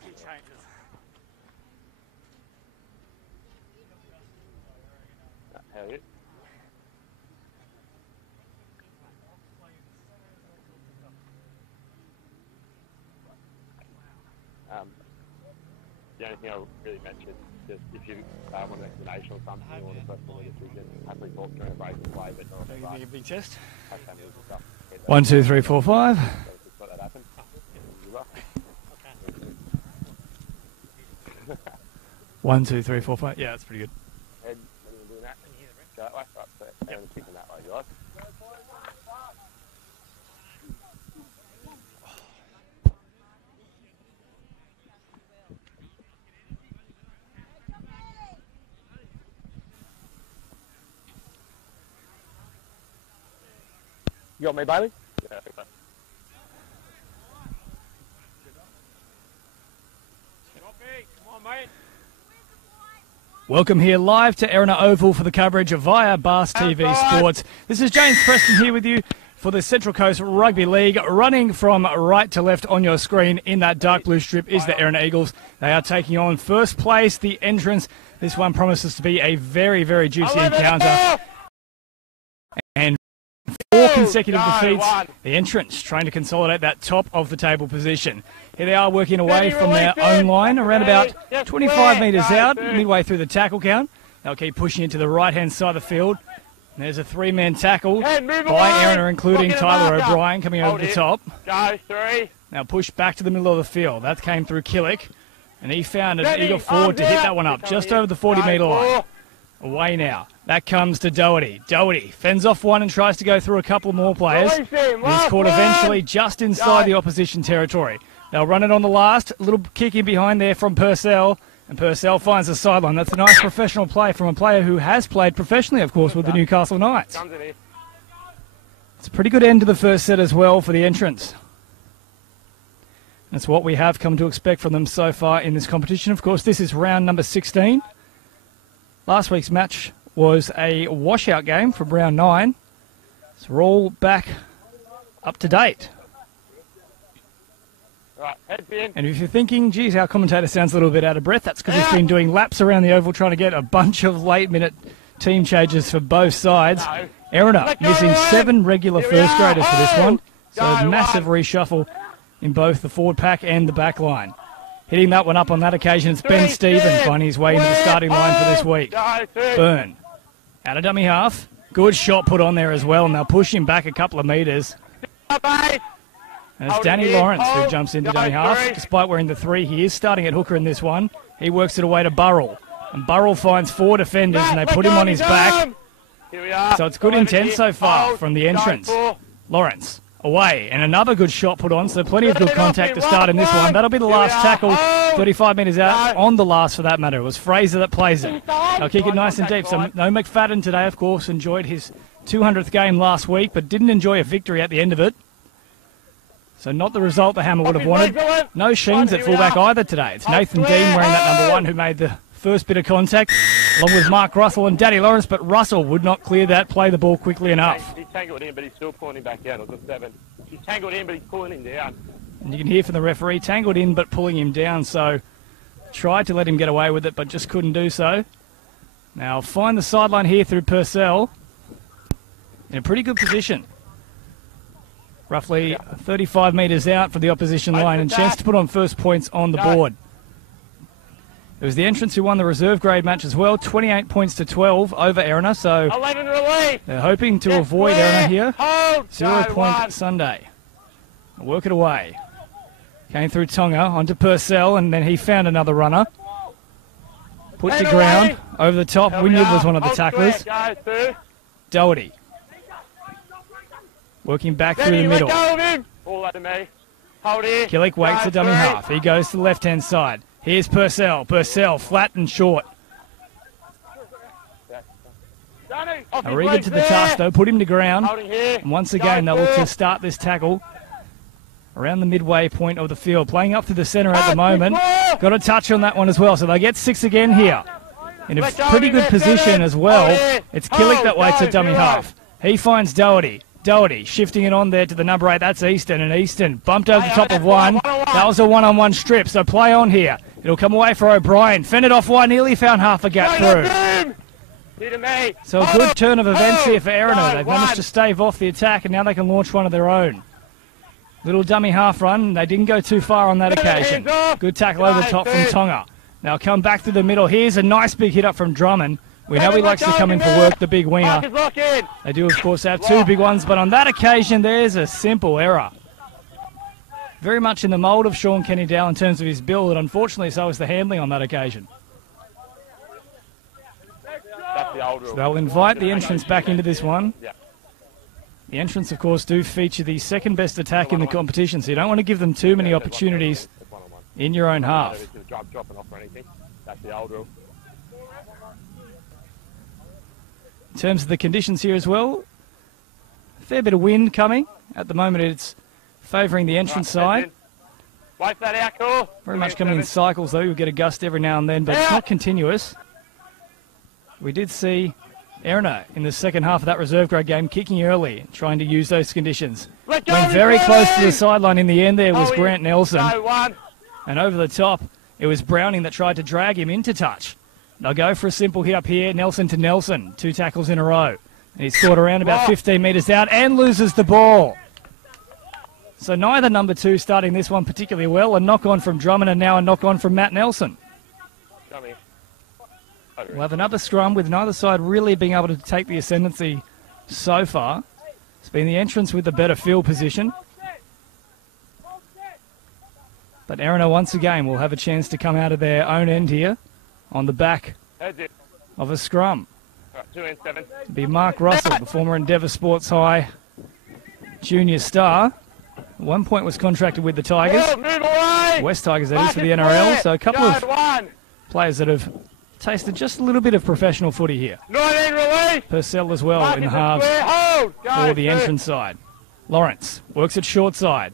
40 changes. How are you? The only thing I really mentioned, just if you want an explanation or something, or the person with a decision, happily talk during a break and play, but not Give me a big test. okay, 1, 2, 3, 4, 5. So just let that happen. You are. 1, 2, 3, 4, 5. Yeah, that's pretty good. Head, when you're doing that, go that way. Right, so Aaron's kicking that way, guys. You got me, Bailey? Yeah, I think so. Come on, mate. Welcome here live to Erina Oval for the coverage of Via Bars TV Sports. This is James Preston here with you for the Central Coast Rugby League. Running from right to left on your screen in that dark blue strip is the Erina Eagles. They are taking on first place, the entrance. This one promises to be a very, very juicy encounter. And 4 consecutive defeats. The entrance trying to consolidate that top of the table position. Here they are working away from their own line, around about 25 metres out, midway through the tackle count. They'll keep pushing it to the right-hand side of the field. And there's a 3-man tackle by Erina, including Tyler O'Brien coming over the top. Now push back to the middle of the field. That came through Killick, and he found an eager forward to hit that one up just over the 40-metre line. Away now. That comes to Doherty. Doherty fends off one and tries to go through a couple more players. He's caught eventually just inside the opposition territory. They'll run it on the last. A little kick in behind there from Purcell. And Purcell finds the sideline. That's a nice professional play from a player who has played professionally, of course, with the Newcastle Knights. It's a pretty good end to the first set as well for the entrance. That's what we have come to expect from them so far in this competition. Of course, this is round number 16. Last week's match was a washout game from round 9. So we're all back up to date. Right, head in. And if you're thinking, geez, our commentator sounds a little bit out of breath, that's because he's been doing laps around the oval trying to get a bunch of late-minute team changes for both sides. Erina missing 7 regular first graders for this one. So a massive reshuffle in both the forward pack and the back line. Hitting that one up on that occasion, it's Ben Stevens finding his way into the starting line for this week. Byrne, out of dummy half. Good shot put on there as well, and they'll push him back a couple of metres. And it's Danny Lawrence who jumps into dummy half. Despite wearing the 3, he is starting at hooker in this one. He works it away to Burrell. And Burrell finds 4 defenders, and they put him on his back. So it's good intent so far from the entrance. Lawrence away, and another good shot put on, so plenty of good contact to start in this one. That'll be the last tackle, 35 metres out, on the last for that matter. It was Fraser that plays it. They'll kick it nice and deep. So no McFadden today, of course, enjoyed his 200th game last week, but didn't enjoy a victory at the end of it. So not the result the Hammer would have wanted. No Sheens at fullback either today. It's Nathan Dean wearing that number 1 who made the first bit of contact, along with Mark Russell and Daddy Lawrence, but Russell would not clear that, play the ball quickly enough. He's tangled in, but he's still pulling him back out. It was a 7. He's tangled in, but he's pulling him down. And you can hear from the referee, tangled in but pulling him down, so tried to let him get away with it, but just couldn't do so. Now find the sideline here through Purcell. In a pretty good position. Roughly 35 metres out from the opposition line, and chance to put on first points on the board. It was the entrance who won the reserve grade match as well, 28 points to 12 over Erina, so they're hoping to avoid Erina here. 0-point Sunday. Work it away. Came through Tonga onto Purcell, and then he found another runner. Put to ground, over the top. Wynyard was one of the tacklers. Doherty. Working back through the middle. Killick waits the dummy half. He goes to the left-hand side. Here's Purcell. Purcell, flat and short. Ariga to the task, though. Put him to ground. And once again, they'll look to start this tackle around the midway point of the field. Playing up to the centre at the moment. Got a touch on that one as well. So they get 6 again here. In a pretty good position as well. It's Killick that waits at dummy half. He finds Doherty. Doherty shifting it on there to the number 8. That's Easton, and Easton bumped over the top of one. That was a one-on-one strip, so play on here. It'll come away for O'Brien. Fended off one, nearly found half a gap through. So a good turn of events here for Erina. They've managed to stave off the attack, and now they can launch one of their own. Little dummy half run. They didn't go too far on that occasion. Good tackle over the top from Tonga. Now come back through the middle. Here's a nice big hit up from Drummond. We know he likes to come in for work, the big winger. They do, of course, have two big ones, but on that occasion, there's a simple error. Very much in the mould of Sean Kenny-Dowell in terms of his build, and unfortunately so was the handling on that occasion. So they'll invite the entrance back into this one. The entrance, of course, do feature the second best attack in the competition, so you don't want to give them too many opportunities in your own half. In terms of the conditions here as well, a fair bit of wind coming. At the moment it's favouring the entrance side. Very much coming in cycles though, you'll get a gust every now and then, but it's not continuous. We did see Erina in the second half of that reserve grade game kicking early, trying to use those conditions. Went very close to the sideline in the end there was Grant Nelson. And over the top, it was Browning that tried to drag him into touch. They'll go for a simple hit up here, Nelson to Nelson, 2 tackles in a row. And he's scored around about 15 metres out and loses the ball. So neither number 2 starting this one particularly well. A knock-on from Drummond and now a knock-on from Matt Nelson. We'll have another scrum with neither side really being able to take the ascendancy so far. It's been the entrance with the better field position. But Erina once again will have a chance to come out of their own end here on the back of a scrum. It'll be Mark Russell, the former Endeavour Sports High junior star. At one point was contracted with the Tigers. West Tigers, that is, for the NRL. So a couple of players that have tasted just a little bit of professional footy here. Purcell as well in the halves for the entrance side. Lawrence works at short side.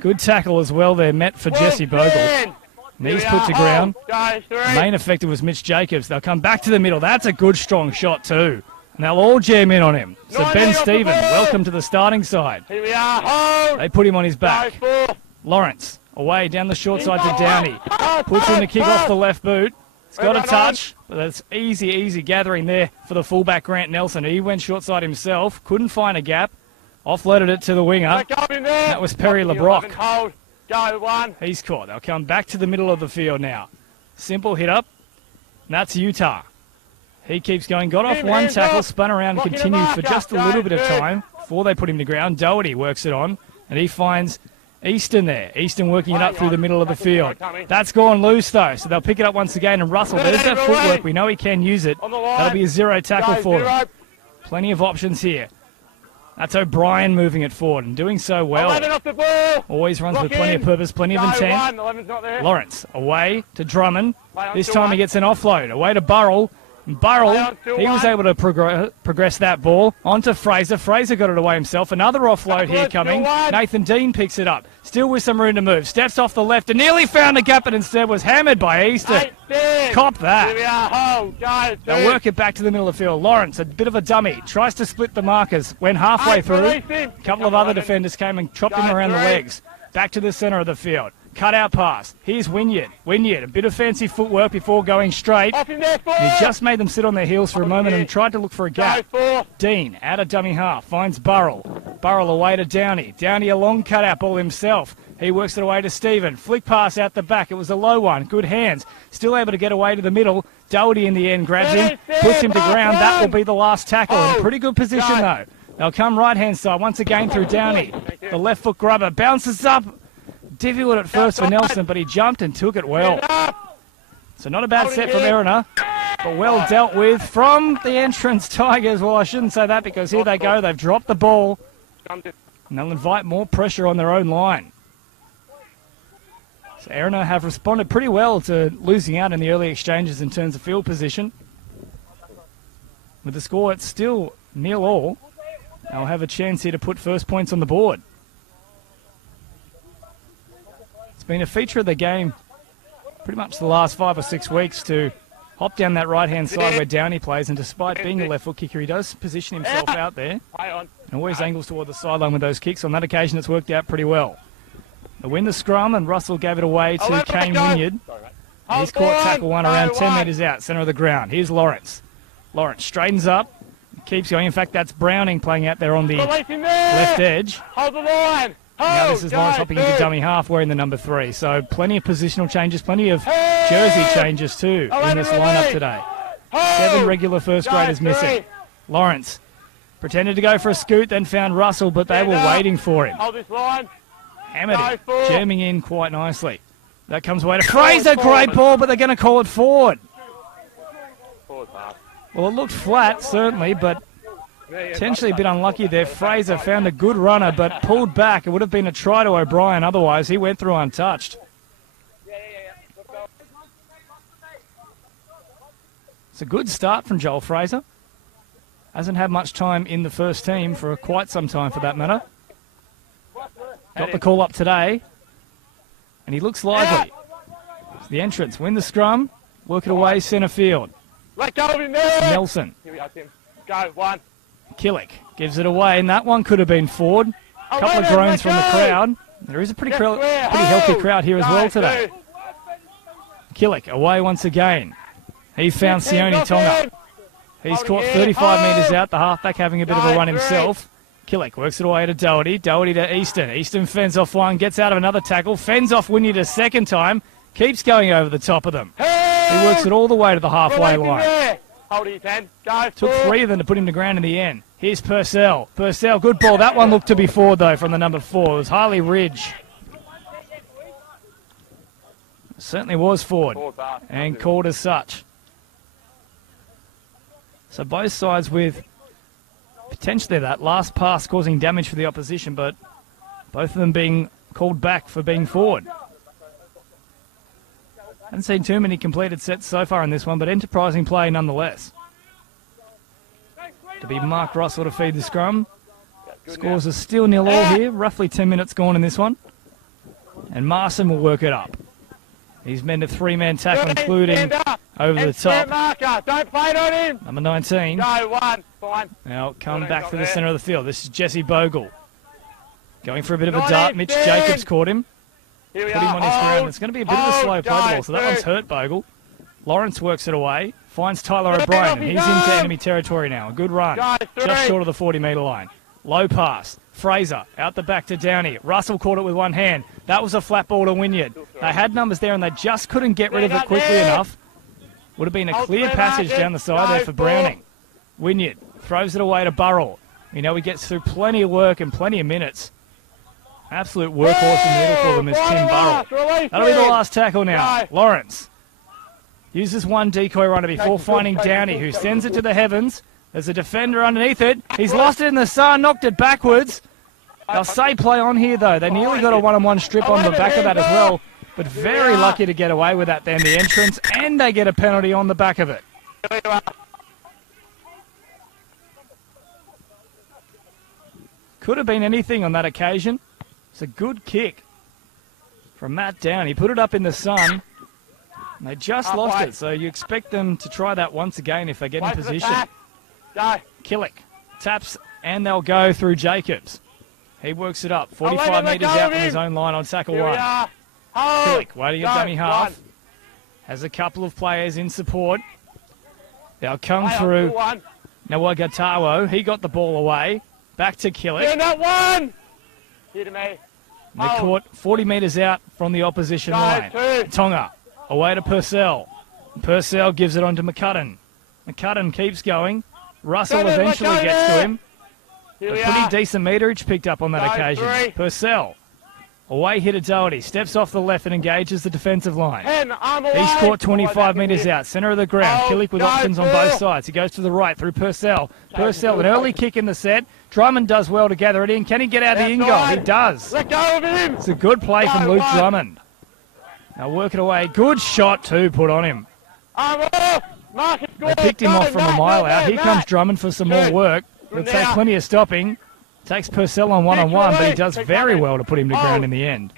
Good tackle as well there, met for Jesse Bogle. Knees put to ground. Main effective was Mitch Jacobs. They'll come back to the middle. That's a good strong shot too. And they'll all jam in on him. So Ben Stephen, welcome to the starting side. They put him on his back. Lawrence away down the short side to Downey. Puts in the kick off the left boot. It's got a touch, but that's easy gathering there for the fullback Grant Nelson. He went short side himself, couldn't find a gap, offloaded it to the winger. That was Perry LeBrock. He's caught. They'll come back to the middle of the field now. Simple hit up, and that's Utah. He keeps going, got off one tackle, spun around and continued for just a little bit of time before they put him to ground. Doherty works it on, and he finds Easton there. Easton working it up through the middle of the field. That's gone loose though, so they'll pick it up once again, and Russell, there's that footwork. We know he can use it. That'll be a 0 tackle for them. Plenty of options here. That's O'Brien moving it forward and doing so well. Always runs with plenty of purpose, plenty of intent. Lawrence away to Drummond. This time he gets an offload. Away to Burrell. Burrell, he was able to progress that ball onto Fraser. Fraser got it away himself. Another offload here coming. Nathan Dean picks it up. Still with some room to move. Steps off the left and nearly found a gap, but instead was hammered by Easton. Cop that. They'll work it back to the middle of the field. Lawrence, a bit of a dummy, tries to split the markers. Went halfway through. A couple of other defenders came and chopped him around the legs. Back to the centre of the field. Cut out pass. Here's Wynyard. Wynyard, a bit of fancy footwork before going straight. He just made them sit on their heels for a moment and tried to look for a gap. Dean, out of dummy half, finds Burrell. Burrell away to Downey. Downey a long cut-out ball himself. He works it away to Stephen. Flick pass out the back. It was a low one. Good hands. Still able to get away to the middle. Doherty in the end grabs him, puts him to ground. That will be the last tackle. In pretty good position though. They'll come right-hand side once again through Downey. The left foot grubber bounces up. Difficult at first for Nelson, but he jumped and took it well. So not a bad set from Erina, but well dealt with from the entrance Tigers. Well, I shouldn't say that because here they go. They've dropped the ball, and they'll invite more pressure on their own line. So Erina have responded pretty well to losing out in the early exchanges in terms of field position. With the score, it's still 0-0. They'll have a chance here to put first points on the board. It's been a feature of the game pretty much the last 5 or 6 weeks to hop down that right-hand side where Downey plays, and despite being a left foot kicker, he does position himself out there and always angles toward the sideline with those kicks. On that occasion, it's worked out pretty well. They win the scrum, and Russell gave it away to Kane Wynyard. He's caught tackle one around 10 metres out, centre of the ground. Here's Lawrence. Lawrence straightens up, keeps going. In fact, that's Browning playing out there on the left edge. Hold the line. Now this is Lawrence hopping into dummy half wearing the number 3. So plenty of positional changes, plenty of jersey changes too in this lineup today. 7 regular first graders missing. Lawrence pretended to go for a scoot, then found Russell, but they were waiting for him. Hold this line. Hammered him, jamming in quite nicely. That comes away to Fraser. Great ball, but they're going to call it forward. Well, it looked flat, certainly, but potentially a bit unlucky there. Fraser found a good runner, but pulled back. It would have been a try to O'Brien otherwise. He went through untouched. It's a good start from Joel Fraser. Hasn't had much time in the first team for quite some time, for that matter. Got the call up today, and he looks lively. It's the entrance. Win the scrum. Work it away centre field. Let go of him there. Nelson. Here we are, Tim. Go, one. Killick gives it away, and that one could have been Ford. A couple of groans from the crowd. There is a pretty healthy crowd here as well today. Killick away once again. He found Sione Tonga. He's caught 35 metres out, the halfback having a bit of a run himself. Killick works it away to Doherty. Doherty to Easton. Easton fends off one, gets out of another tackle, fends off Wynyard a second time, keeps going over the top of them. He works it all the way to the halfway line. Hold it, Pen. Go. Took 3 of them to put him to ground in the end. Here's Purcell. Purcell, good ball. That one looked to be Ford, though, from the number 4. It was Harley Ridge. Certainly was Ford, and called as such. So both sides with potentially that last pass causing damage for the opposition, but both of them being called back for being forward. Haven't seen too many completed sets so far in this one, but enterprising play nonetheless. To be Mark Russell to feed the scrum. Scores are still 0-0 here, roughly 10 minutes gone in this one. And Marson will work it up. He's manned a 3-man tackle, including over the top. Don't play it on him. Number 19. Go, one. Fine. Now come back for the centre of the field. This is Jesse Bogle. Going for a bit of a dart. Mitch Jacobs caught him. Put him on his ground. It's going to be a bit of a slow play ball, so that one's hurt Bogle. Lawrence works it away. Finds Tyler O'Brien. He's into enemy territory now. A good run. Just short of the 40-metre line. Low pass. Fraser out the back to Downey. Russell caught it with one hand. That was a flat ball to Wynyard. They had numbers there and they just couldn't get rid of it quickly enough. Would have been a clear passage down the side there for Browning. Wynyard throws it away to Burrell. You know he gets through plenty of work and plenty of minutes. Absolute workhorse in the middle for them is Tim Burrell. That'll be the last tackle now. Lawrence uses one decoy runner before finding Downey, who sends it to the heavens. There's a defender underneath it. He's lost it in the sun, knocked it backwards. They'll say play on here, though. They nearly got a one-on-one strip on the back of that as well, but very lucky to get away with that then, the entrance, and they get a penalty on the back of it. Could have been anything on that occasion. It's a good kick from Matt Down. He put it up in the sun, and they just lost it, so you expect them to try that once again if they get in position. Killick taps, and they'll go through Jacobs. He works it up, 45 metres out from his own line on tackle one. Killick waiting at dummy half. Has a couple of players in support. They'll come through. Nawagatawo, he got the ball away. Back to Killick. They caught 40 metres out from the opposition line. Tonga away to Purcell. Purcell gives it on to McCudden. McCudden keeps going. Russell eventually gets to him. A pretty decent meterage picked up on that occasion. Purcell away hit at Doherty. Steps off the left and engages the defensive line. He's caught 25 metres out. Centre of the ground. Killick with options on both sides. He goes to the right through Purcell. Purcell, an early kick in the set. Drummond does well to gather it in. Can he get out the in goal? He does. Let go of him. It's a good play from Luke Drummond. Now work it away. Good shot too put on him. They picked him off from a mile out. Here comes Drummond for some more work. It'll take plenty of stopping. Takes Purcell on one-on-one, but he does very well to put him to ground in the end.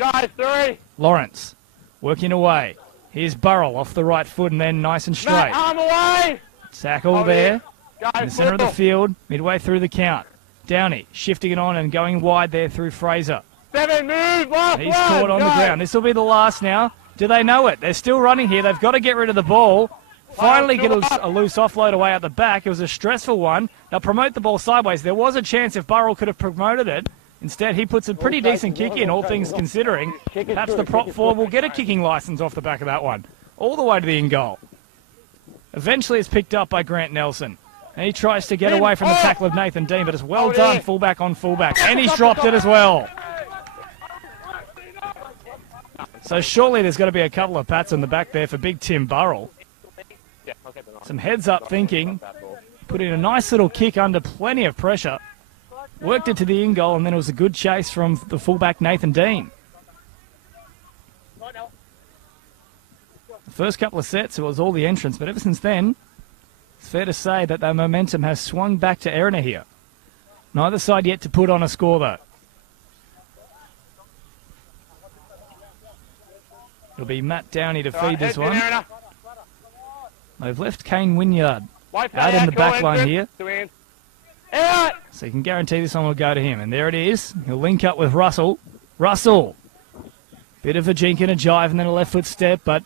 Lawrence working away. Here's Burrell off the right foot and then nice and straight. Matt, arm away! Tackle there Go, in the centre of the field, midway through the count. Downey shifting it on and going wide there through Fraser. 7, move, last He's caught on the ground. This will be the last now. Do they know it? They're still running here. They've got to get rid of the ball. Finally get a loose offload away at the back. It was a stressful one. They'll promote the ball sideways. There was a chance if Burrell could have promoted it. Instead, he puts a pretty decent kick in, all things considering. Perhaps the prop forward will get a kicking licence off the back of that one. All the way to the in goal. Eventually, it's picked up by Grant Nelson. And he tries to get away from the tackle of Nathan Dean, but it's well done, fullback on fullback. And he's dropped it as well. So surely there's got to be a couple of pats on the back there for big Tim Burrell. Some heads-up thinking. Put in a nice little kick under plenty of pressure. Worked it to the in goal, and then it was a good chase from the fullback Nathan Dean. The first couple of sets, it was all the entrance, but ever since then, it's fair to say that the momentum has swung back to Erina here. Neither side yet to put on a score, though. It'll be Matt Downey to feed this one. They've left Kane Wynyard out in the back line here. So you can guarantee this one will go to him. And there it is. He'll link up with Russell. Russell. Bit of a jink and a jive and then a left foot step, but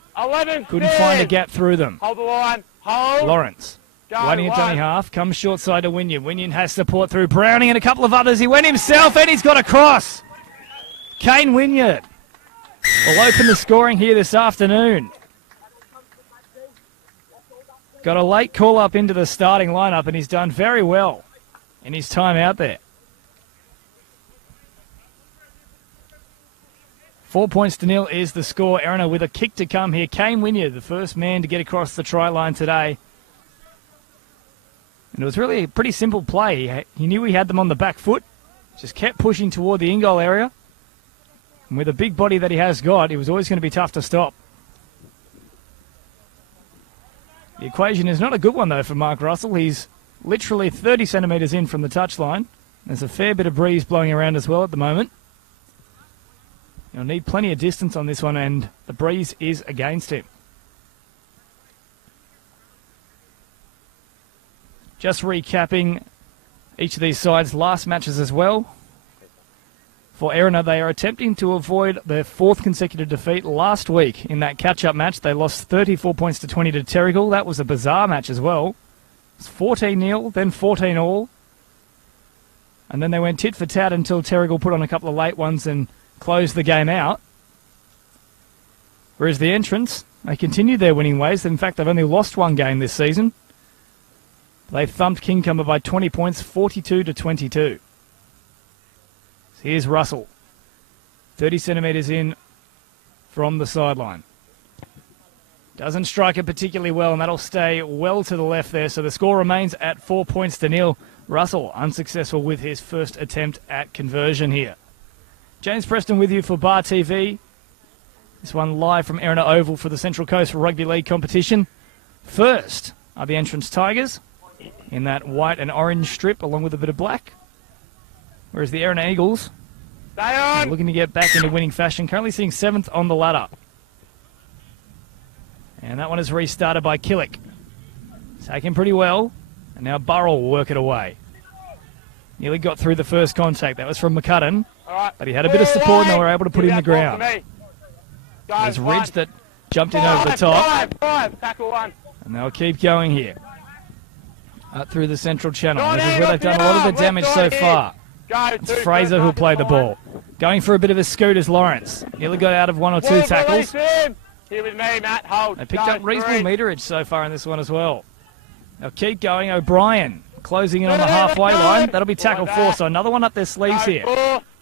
couldn't find a gap through them. Hold the line. Hold. Lawrence. Waiting at dummy half. Comes short side to Wynyard. Wynyard has support through Browning and a couple of others. He went himself and he's got a cross. Kane Wynyard will open the scoring here this afternoon. Got a late call up into the starting lineup and he's done very well in his time out there. 4-0 is the score. Erina with a kick to come here. Kane Wynyard, the first man to get across the try line today. And it was really a pretty simple play. He knew he had them on the back foot. Just kept pushing toward the in-goal area. And with a big body that he has got, it was always going to be tough to stop. The equation is not a good one, though, for Mark Russell. He's literally 30 centimetres in from the touchline. There's a fair bit of breeze blowing around as well at the moment. He'll need plenty of distance on this one, and the breeze is against him. Just recapping each of these sides' last matches as well. For Erina, they are attempting to avoid their fourth consecutive defeat. Last week in that catch-up match, they lost 34 points to 20 to Terrigal. That was a bizarre match as well. It was 14-0, then 14-all. And then they went tit for tat until Terrigal put on a couple of late ones and closed the game out. Whereas the entrants, they continued their winning ways. In fact, they've only lost one game this season. They thumped Kingcumber by 20 points, 42 to 22. So here's Russell. 30 centimetres in from the sideline. Doesn't strike it particularly well, and that'll stay well to the left there. So the score remains at 4-0. Russell unsuccessful with his first attempt at conversion here. James Preston with you for Bar TV. This one live from Erina Oval for the Central Coast Rugby League competition. First are the entrance Tigers in that white and orange strip along with a bit of black. Whereas the Erina Eagles are looking to get back into winning fashion. Currently sitting 7th on the ladder. And that one is restarted by Killick. Taken pretty well. And now Burrell will work it away. Nearly got through the first contact. That was from McCudden. But he had a bit of support and they were able to put in the ground. There's Ridge that jumped in over the top. And they'll keep going here. Up through the central channel. This is where they've done a lot of the damage so far. It's Fraser who'll play the ball. Going for a bit of a scoot is Lawrence. Nearly got out of one or two tackles. Here with me, Matt. Hold. They picked up reasonable meterage so far in this one as well. They'll keep going. O'Brien closing in on the halfway line. That'll be tackle 4, so another one up their sleeves here.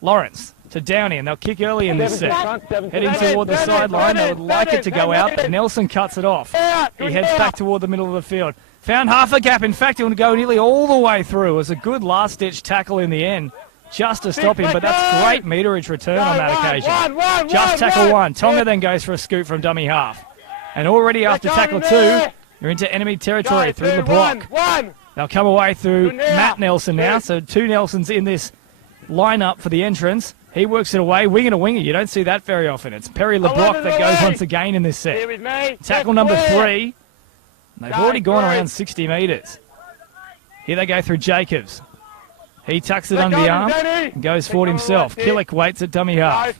Lawrence to Downey, and they'll kick early in this set. Heading toward the sideline. They would like it to go out, but Nelson cuts it off. He heads back toward the middle of the field. Found half a gap. In fact, he would go nearly all the way through. It was a good last-ditch tackle in the end just to stop him, but that's great meterage return on that occasion. Just tackle 1. Tonga then goes for a scoop from dummy half. And already after tackle 2, you're into enemy territory through the block. They'll come away through Matt Nelson now, so 2 Nelsons in this lineup for the entrance. He works it away, winger to winger. You don't see that very often. It's Perry LeBrock that goes once again in this set. Tackle number 3. They've already gone around 60 metres. Here they go through Jacobs. He tucks it under the arm and goes forward himself. Killick waits at dummy half.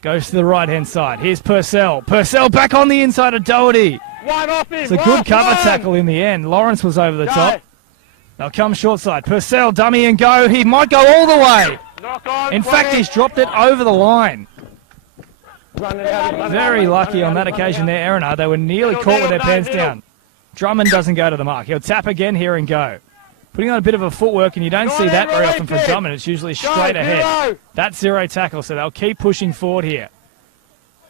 Goes to the right-hand side. Here's Purcell. Purcell back on the inside of Doherty. It's a good cover tackle in the end. Lawrence was over the top. They'll come short side. Purcell, dummy and go. He might go all the way. In fact, he's dropped it over the line. Very lucky on that occasion there, Erina. They were nearly caught with their pants down. Drummond doesn't go to the mark. He'll tap again here and go. Putting on a bit of a footwork, and you don't see that very often from Drummond. It's usually straight ahead. That's 0 tackle, so they'll keep pushing forward here.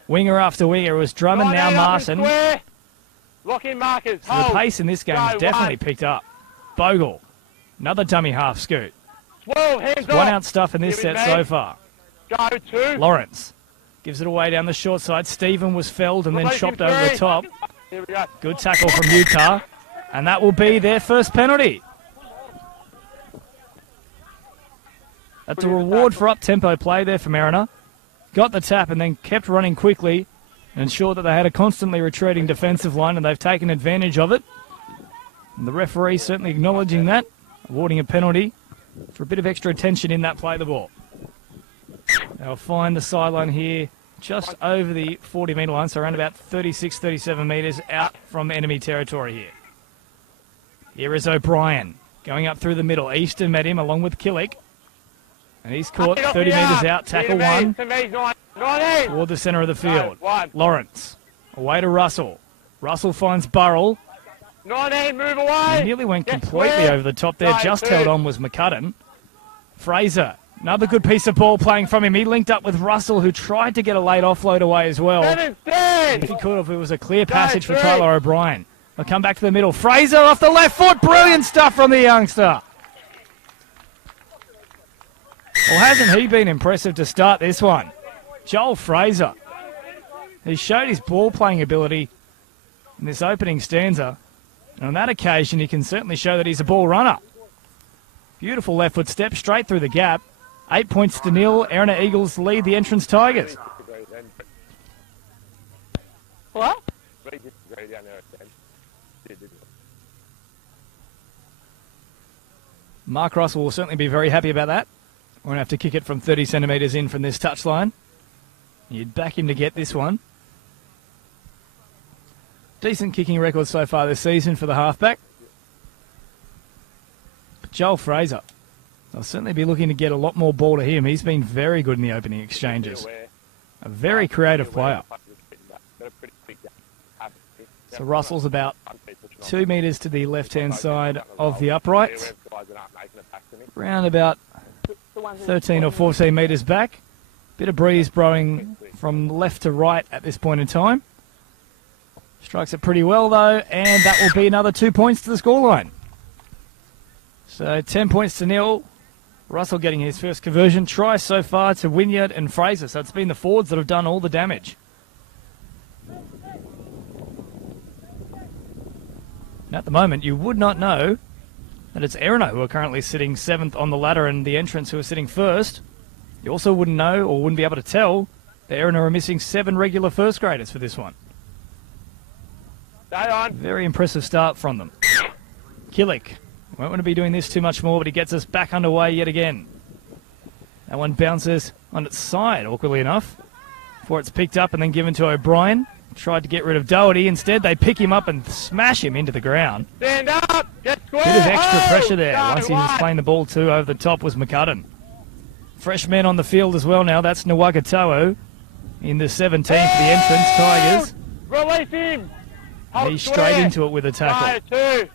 Winger after winger. It was Drummond, now Martin. So the pace in this game has definitely picked up. Bogle, another dummy half scoot. 1-out stuff in this set so far. Lawrence gives it away down the short side. Stephen was felled and then chopped over the top. Good tackle from Utah. And that will be their first penalty. That's a reward for up-tempo play there from Erina. Got the tap and then kept running quickly and ensured that they had a constantly retreating defensive line, and they've taken advantage of it. And the referee certainly acknowledging that, awarding a penalty for a bit of extra attention in that play of the ball. They'll find the sideline here just over the 40-metre line, so around about 36, 37 metres out from enemy territory here. Here is O'Brien going up through the middle. Easton met him along with Killick. And he's caught 30 metres out, tackle 1, toward the centre of the field. Lawrence, away to Russell. Russell finds Burrell. He nearly went completely over the top there, just held on was McCudden. Fraser, another good piece of ball playing from him. He linked up with Russell, who tried to get a late offload away as well. If he could have, it was a clear passage for Tyler O'Brien. They'll come back to the middle. Fraser off the left foot, brilliant stuff from the youngster. Well, hasn't he been impressive to start this one? Joel Fraser. He showed his ball-playing ability in this opening stanza. And on that occasion, he can certainly show that he's a ball runner. Beautiful left foot step straight through the gap. 8 points to 0. Erina Eagles lead the entrance Tigers. What? Mark Russell will certainly be very happy about that. We're going to have to kick it from 30 centimetres in from this touchline. You'd back him to get this one. Decent kicking record so far this season for the halfback. But Joel Fraser, they'll certainly be looking to get a lot more ball to him. He's been very good in the opening exchanges. A very creative player. So Russell's about 2 metres to the left-hand side of the uprights. Around about 13 or 14 metres back. Bit of breeze blowing from left to right at this point in time. Strikes it pretty well, though, and that will be another 2 points to the scoreline. So 10 points to 0. Russell getting his first conversion try so far to Wynyard and Fraser. So it's been the forwards that have done all the damage. And at the moment, you would not know that it's Erina who are currently sitting 7th on the ladder and the entrants who are sitting 1st. You also wouldn't know or wouldn't be able to tell that Erina are missing 7 regular first graders for this one. Very impressive start from them. Killick. Won't want to be doing this too much more, but he gets us back underway yet again. That one bounces on its side, awkwardly enough, before it's picked up and then given to O'Brien. Tried to get rid of Doherty. Instead, they pick him up and smash him into the ground. Stand up! Get square! Bit of extra pressure there. Once he was playing the ball too, over the top was McCudden. Fresh men on the field as well now. That's Nwagatoa in the 17 for the entrance Tigers. Release him! He's straight into it with a tackle.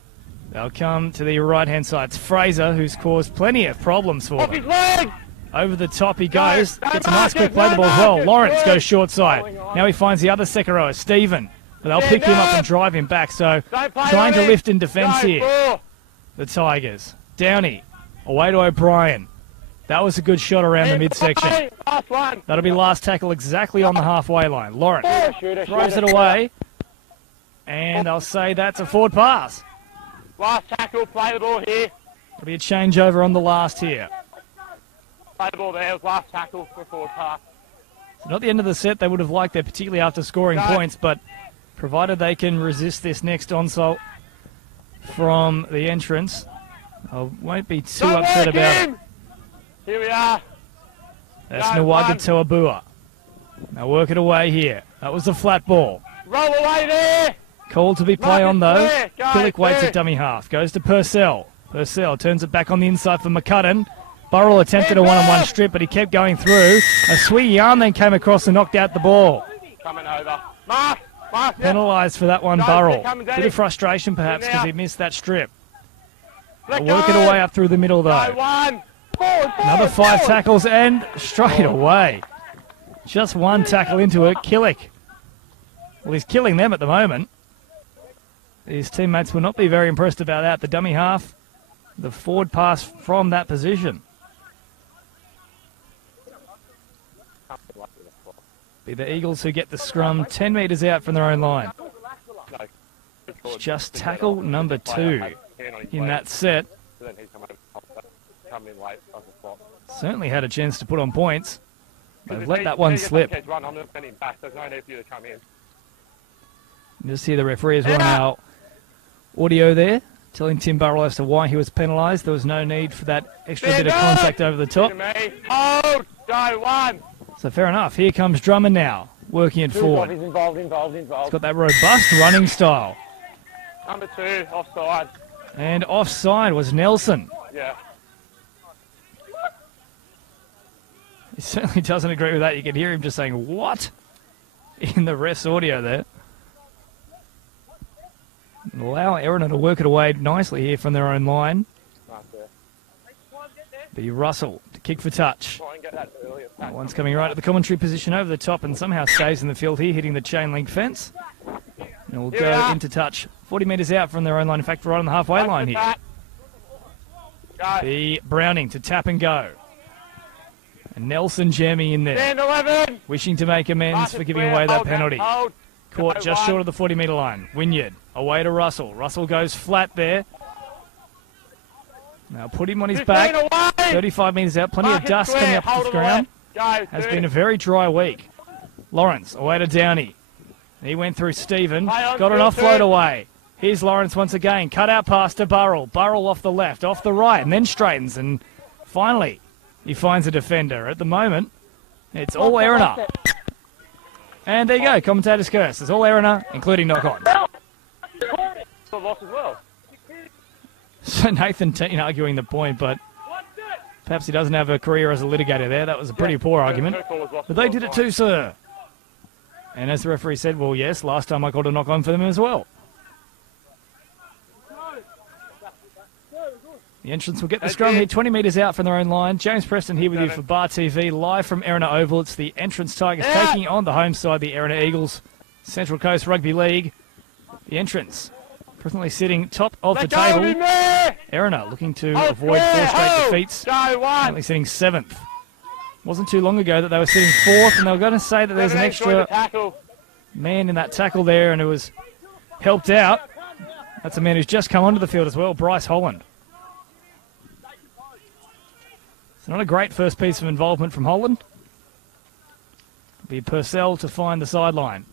They'll come to the right-hand side. It's Fraser, who's caused plenty of problems for them. Over the top he goes. Gets a nice quick play the ball as well. Lawrence goes short side. Now he finds the other second rower, Stephen. But they'll pick him up and drive him back. So trying to lift in defence here. The Tigers. Downey. Away to O'Brien. That was a good shot around the midsection. That'll be last tackle exactly on the halfway line. Lawrence throws it away. And I'll say that's a forward pass. Last tackle, play the ball here. It'll be a changeover on the last here. Play the ball there. It was last tackle for forward pass. So not the end of the set they would have liked there, particularly after scoring points, but provided they can resist this next onslaught from the entrance, I won't be too upset about it. Here we are. That's Nwaga Toabua. Now work it away here. That was a flat ball. Roll away there. Called to be play on though. Killick waits clear. at dummy half. Goes to Purcell. Purcell turns it back on the inside for McCudden. Burrell attempted a one-on-one strip, but he kept going through. A sweet yarn then came across and knocked out the ball. Coming over. Mark. Penalised for that one, Burrell. Bit of frustration perhaps because he missed that strip. They'll work it away up through the middle though. Another 5 tackles and straight away. Just one tackle into it. Killick. Well, he's killing them at the moment. His teammates will not be very impressed about that. The dummy half, the forward pass from that position. Be the Eagles who get the scrum 10 metres out from their own line. It's just tackle number 2 in that set. Certainly had a chance to put on points. They've let that one slip. Just hear the referee as well now. Audio there, telling Tim Burrell as to why he was penalised. There was no need for that extra bit of contact over the top. Hold, go one. So fair enough. Here comes Drummond now, working it forward. He's involved. He's got that robust running style. Number 2, offside. And offside was Nelson. Yeah. He certainly doesn't agree with that. You can hear him just saying, what? In the ref's audio there. Allow Erina to work it away nicely here from their own line. Be Russell to kick for touch. That one's coming right at the commentary position over the top and somehow stays in the field here, hitting the chain link fence. And will go into touch 40 metres out from their own line. In fact, right on the halfway line here. Be Browning to tap and go. And Nelson jamming in there. Wishing to make amends for giving away that penalty. Caught just short of the 40-metre line. Wynyard away to Russell. Russell goes flat there. Now put him on his back. 35 metres out. Plenty of dust coming up to the ground. Has been a very dry week. Lawrence away to Downey. He went through Stephen. Got an offload away. Here's Lawrence once again. Cut out pass to Burrell. Burrell off the left, off the right, and then straightens. And finally, he finds a defender. At the moment, it's all Erina. And there you go, commentator's curse. It's all Erina, including knock-on. So Nathan Teen arguing the point, but perhaps he doesn't have a career as a litigator there. That was a pretty poor argument. But they did it too, sir. And as the referee said, well, yes, last time I called a knock-on for them as well. The entrance will get the scrum here 20 metres out from their own line. James Preston here with you for Bar TV, live from Erina Oval. It's the entrance Tigers taking on the home side, the Erina Eagles, Central Coast Rugby League. The entrance presently sitting top of the table. Erina looking to avoid 4 straight defeats, currently sitting 7th. Wasn't too long ago that they were sitting 4th, and they were going to say that there's an extra man in that tackle there, and it was helped out. That's a man who's just come onto the field as well, Bryce Holland. So not a great first piece of involvement from Holland. It'll be Purcell to find the sideline.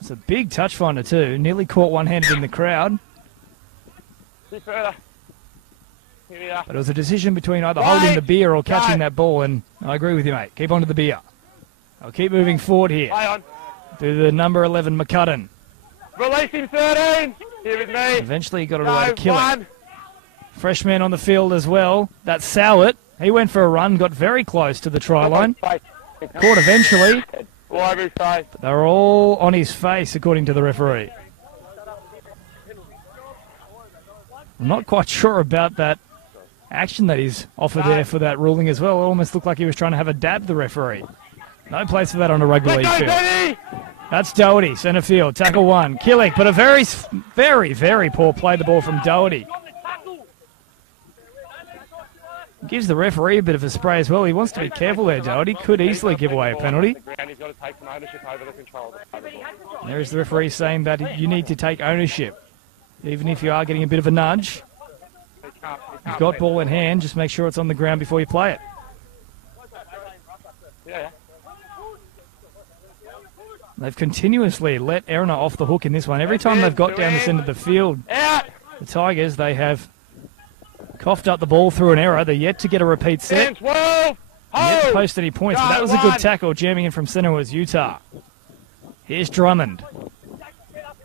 It's a big touch finder too. Nearly caught one-handed in the crowd. But it was a decision between either holding the beer or catching that ball, and I agree with you, mate. Keep on to the beer. I'll keep moving forward here. To the number 11, McCudden. Release him, 13. Here with me. Eventually he got it away to Killick. Fresh man on the field as well. That's Sowett. He went for a run, got very close to the try line. Caught eventually. But they were all on his face, according to the referee. I'm not quite sure about that action that he's offered there for that ruling as well. It almost looked like he was trying to have a dab at the referee. No place for that on a rugby league field. That's Doherty, centre field. Tackle 1. Killick, but a very, very, very poor play the ball from Doherty. Gives the referee a bit of a spray as well. He wants to be careful there, Doherty. Could easily give away a penalty. There's the referee saying that you need to take ownership, even if you are getting a bit of a nudge. You've got ball in hand, just make sure it's on the ground before you play it. Yeah. They've continuously let Erina off the hook in this one. Every time they've got down this end of the field, Out. the Tigers, they have coughed up the ball through an error. They're yet to get a repeat set. And 12. Yet to Hold. post any points, but that was a good tackle. Jamming in from centre was Utah. Here's Drummond.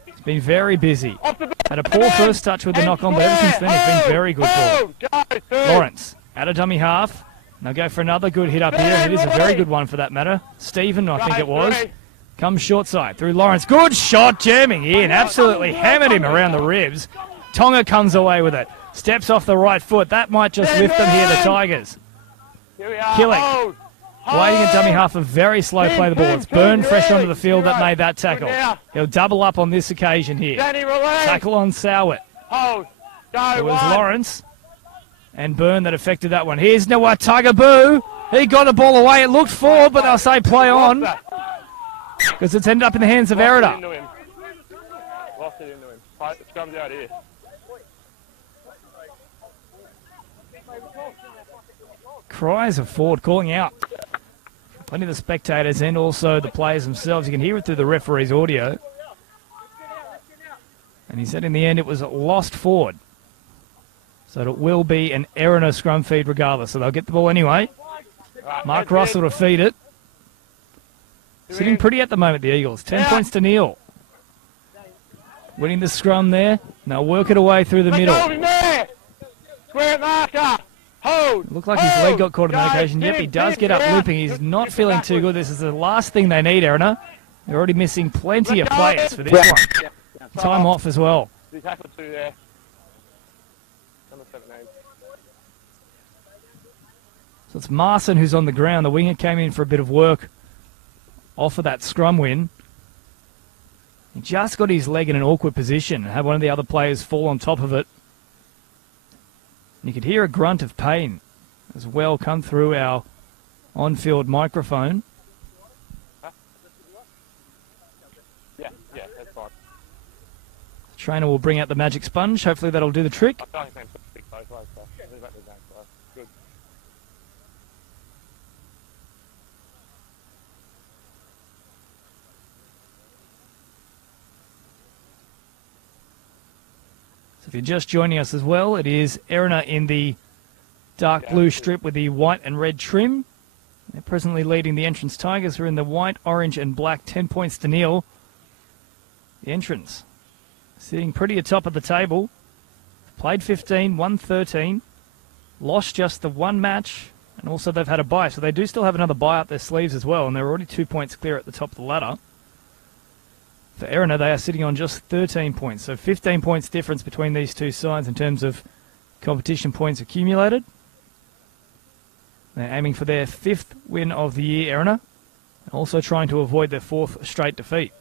He's been very busy. Off the Had a poor first touch with the knock-on, but ever since then he's been very good for him. Go, two. Lawrence, out of dummy half. They'll go for another good hit up here, and it is a very good one for that matter. Stephen, I think it was, comes short side through Lawrence. Good shot, jamming in. Absolutely hammered him around the ribs. Tonga comes away with it. Steps off the right foot. That might just lift them here, the Tigers. Here we are. Killing. Hold. Waiting at dummy half, a very slow play the ball. It's Byrne fresh onto the field that made that tackle. He'll double up on this occasion here. Danny, release. Tackle on Sowett. Hold. Go. It was one. Lawrence and Byrne that affected that one. Here's Nawatagaboo. He got the ball away. It looked forward, but they'll say play on because it's ended up in the hands of Lost it Erina. into him. Lost it into him. Right, it comes out here. Cries of Ford calling out. Plenty of the spectators and also the players themselves. You can hear it through the referee's audio. And he said in the end it was lost forward. So it will be an Erina scrum feed regardless. So they'll get the ball anyway. Right, Mark that's Russell it. to feed it. Sitting pretty at the moment, the Eagles. 10 points to nil. Winning the scrum there. And they'll work it away through the Let middle. go of him there. Square marker. Hold. Looked like his leg got caught on that occasion. Yep, he does get up looping. He's not feeling too good. This is the last thing they need, Erina. They're already missing plenty of players for this one. Time off as well. He tackled two there. Number 17. So it's Marson who's on the ground. The winger came in for a bit of work off of that scrum win. He just got his leg in an awkward position and had one of the other players fall on top of it. You could hear a grunt of pain as well come through our on-field microphone. Yeah, that's fine. The trainer will bring out the magic sponge. Hopefully that'll do the trick. I thought his name's Big Both Ways, so leave that his name, so good. So if you're just joining us as well, it is Erina in the dark blue strip with the white and red trim. They're presently leading the entrance Tigers, who are in the white, orange and black, 10 points to nil. The entrance sitting pretty atop of the table. Played 15, won 13, lost just the one match, and also they've had a bye. So they do still have another bye up their sleeves as well, and they're already 2 points clear at the top of the ladder. For Erina, they are sitting on just 13 points. So 15 points difference between these two sides in terms of competition points accumulated. They're aiming for their 5th win of the year, Erina, and also trying to avoid their 4th straight defeat.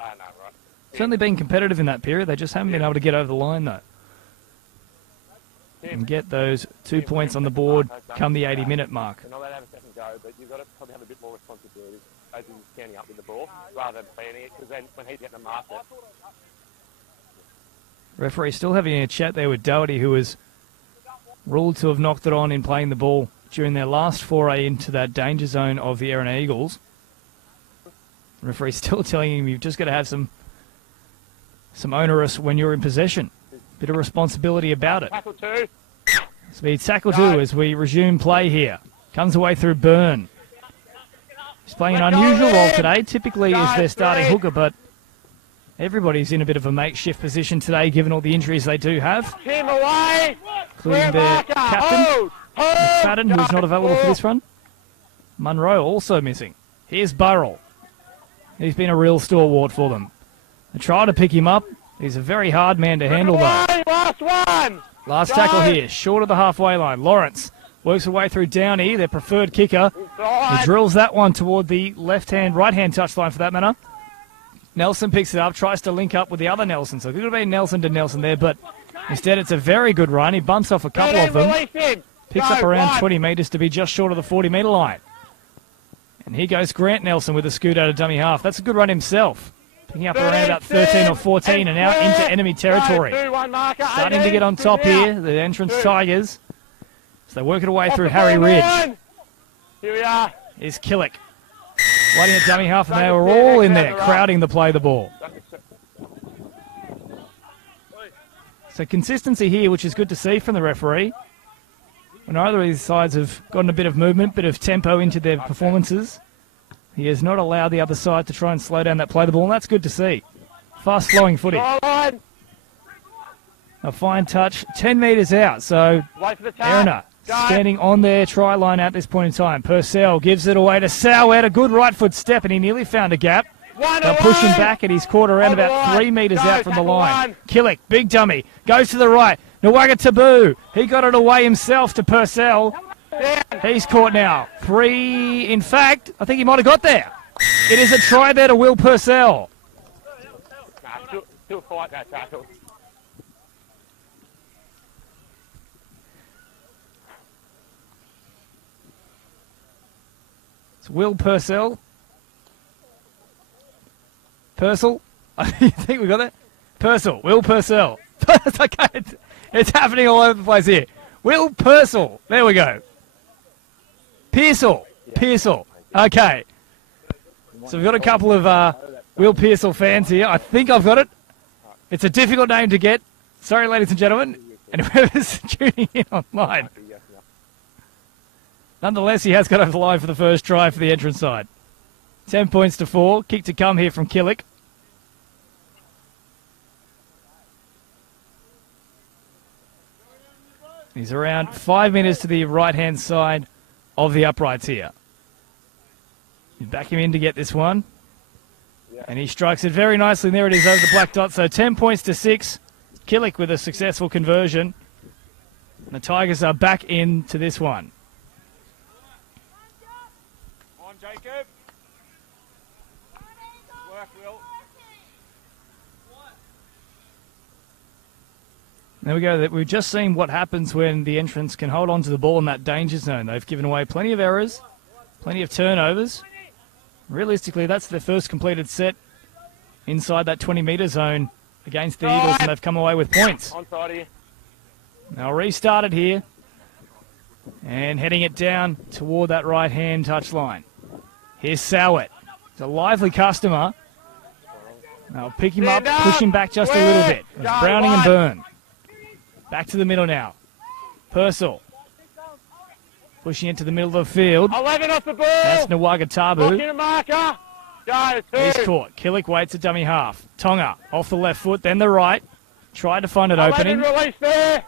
Ah, no, right. Certainly been competitive in that period. They just haven't been able to get over the line, though, and get those 2 points on the board come the 80-minute mark. You're not allowed to have a second go, but you've got to probably have a bit more responsibility as in standing up with the ball rather than planning it, because then when he's getting a marker. Referee still having a chat there with Doherty, who was ruled to have knocked it on in playing the ball during their last foray into that danger zone of the Erina Eagles. The referee's still telling him you've just got to have some onerous when you're in possession. Bit of responsibility about it. Tackle two. So he tackle two as we resume play here. Comes away through Byrne. He's playing an unusual role today. Typically is their starting hooker, but everybody's in a bit of a makeshift position today given all the injuries they do have, Team away. including their captain, McFadden, who is not available for this run. Munro also missing. Here's Burrell. He's been a real stalwart for them. They try to pick him up. He's a very hard man to handle, though. Last one. Last tackle here, short of the halfway line. Lawrence works her way through Downey, their preferred kicker. He drills that one toward the left-hand, right-hand touchline for that matter. Nelson picks it up, tries to link up with the other Nelson. So it could have been Nelson to Nelson there, but instead it's a very good run. He bumps off a couple of them. Picks up around 20 metres to be just short of the 40-metre line. And here goes Grant Nelson with a scoot out of dummy half. That's a good run himself. Picking up around about 13 or 14 and out into enemy territory. Starting to get on top here, the entrance Tigers. So they're working away through Harry Ridge. Here we are. Here's Killick. Waiting at dummy half, and they were all in there, crowding to play the ball. So consistency here, which is good to see from the referee. When either of these sides have gotten a bit of movement, bit of tempo into their performances, he has not allowed the other side to try and slow down that play the ball, and that's good to see. Fast-flowing footy. A fine touch, 10 metres out, so Erina standing on their try line at this point in time. Purcell gives it away to Sowett, a good right foot step, and he nearly found a gap. They're pushing back, and he's caught around about 3 metres out from the line. Killick, big dummy, goes to the right. Nawaga Taboo, he got it away himself to Purcell. He's caught now. 3, in fact, I think he might have got there. It is a try there to Will Purcell. Still fight that tackle. It's Will Purcell. Purcell? I think we got that. Purcell. Will Purcell. Okay, it's happening all over the place here. Will Purcell. There we go. Pearsall. Pearsall. Okay. So we've got a couple of Will Pearsall fans here. I think I've got it. It's a difficult name to get. Sorry, ladies and gentlemen. And whoever's tuning in online. Nonetheless, he has got over the line for the first try for the entrance side. 10 points to 4. Kick to come here from Killick. He's around 5 metres to the right-hand side of the uprights here. You back him in to get this one. And he strikes it very nicely. And there it is over the black dot. So 10 points to 6. Killick with a successful conversion. And the Tigers are back into this one. On, Jacob. Work, Will. There we go. We've just seen what happens when the entrants can hold on to the ball in that danger zone. They've given away plenty of errors, plenty of turnovers. Realistically, that's their first completed set inside that 20-metre zone against the Eagles, and they've come away with points. Now restart it here. And heading it down toward that right-hand touchline. Here's Sowett. He's a lively customer. They'll pick him up, push him back just a little bit. It's Browning and Byrne. Back to the middle now. Purcell. Pushing into the middle of the field. 11 off the ball. That's Nawaga Tabu. He's He's caught. Killick waits at dummy half. Tonga off the left foot, then the right. Tried to find it opening. Release there.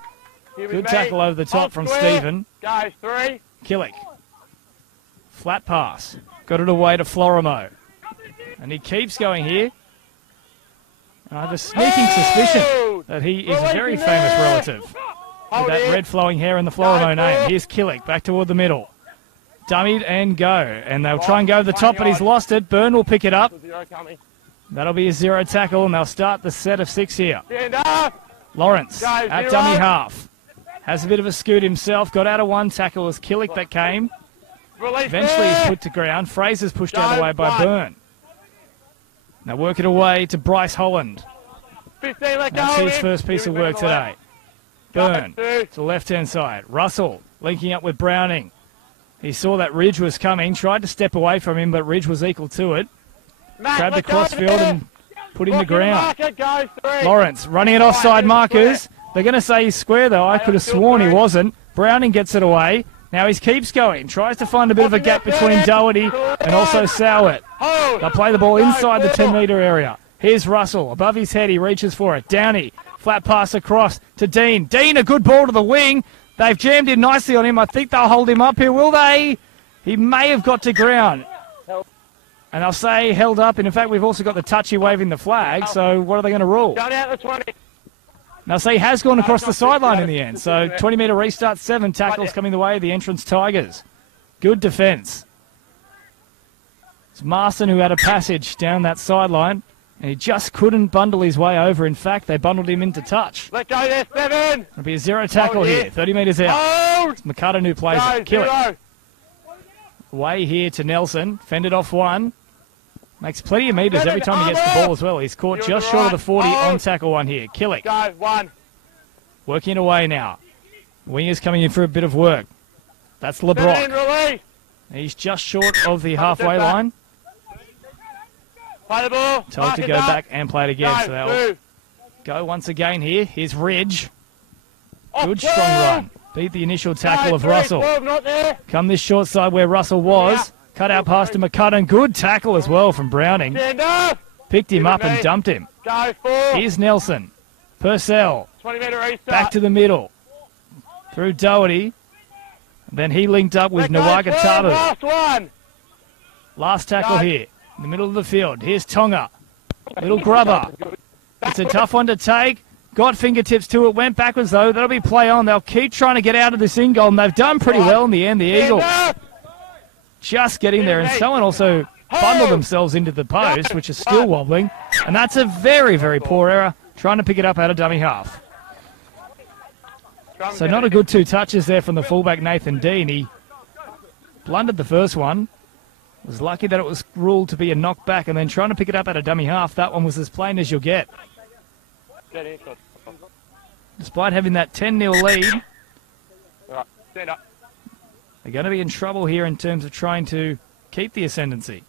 Good tackle over the top from Stephen. Guys, 3. Killick. Flat pass. Got it away to Florimo. And he keeps going here. And I have a sneaking suspicion that he is a very famous relative with that red flowing hair and the Florimo name. Here's Killick back toward the middle. Dummied and go. And they'll try and go to the top, but he's lost it. Byrne will pick it up. That'll be a 0 tackle, and they'll start the set of 6 here. Lawrence at dummy half. Has a bit of a scoot himself. Got out of one tackle as Killick that came. Eventually he's put to ground. Fraser's pushed out of the way by Byrne. Now work it away to Bryce Holland. That's his first piece of work today. Byrne to the left-hand side. Russell linking up with Browning. He saw that Ridge was coming, tried to step away from him, but Ridge was equal to it. Grabbed the crossfield and put him to ground. Lawrence running at offside markers. They're going to say he's square, though. I could have sworn he wasn't. Browning gets it away. Now he keeps going. Tries to find a bit of a gap between Doherty and also Sowett. They'll play the ball inside the 10-metre area. Here's Russell. Above his head, he reaches for it. Downey. Flat pass across to Dean. Dean, a good ball to the wing. They've jammed in nicely on him. I think they'll hold him up here, will they? He may have got to ground. And I'll say held up. And in fact, we've also got the touchy waving the flag. So what are they going to rule? Now, say he has gone across the sideline in the end. So 20-metre restart, 7 tackles coming the way of the entrance Tigers. Good defence. It's Marston who had a passage down that sideline, and he just couldn't bundle his way over. In fact, they bundled him into touch. Let go there, 7. It'll be a 0 tackle here, 30 metres out. It's McCudden who plays it. Kill it. Away here to Nelson. Fended off one. Makes plenty of metres every time he gets the ball as well. He's caught just short of the 40 on tackle one here. Killick. Go, one. Working away now. Wingers coming in for a bit of work. That's LeBrock. He's just short of the halfway line. Play the ball. Told to go back and play it again. So they'll go once again here. Here's Ridge. Good strong run. Beat the initial tackle of Russell. Come this short side where Russell was. Cut out past to McCudden. Good tackle as well from Browning. Picked him up and dumped him. Here's Nelson. Purcell. Back to the middle. Through Doherty. Then he linked up with Nawaka Last tackle here. In the middle of the field. Here's Tonga. Little grubber. It's a tough one to take. Got fingertips to it. Went backwards though. That'll be play on. They'll keep trying to get out of this in goal. And they've done pretty well in the end. The Eagles just getting there. And someone also bundled themselves into the post, which is still wobbling. And that's a very, very poor error. Trying to pick it up out of dummy half. So not a good 2 touches there from the fullback Nathan Dean. He blundered the first one. Was lucky that it was ruled to be a knockback, and then trying to pick it up at a dummy half. That one was as plain as you'll get. Despite having that 10-0 lead, they're going to be in trouble here in terms of trying to keep the ascendancy.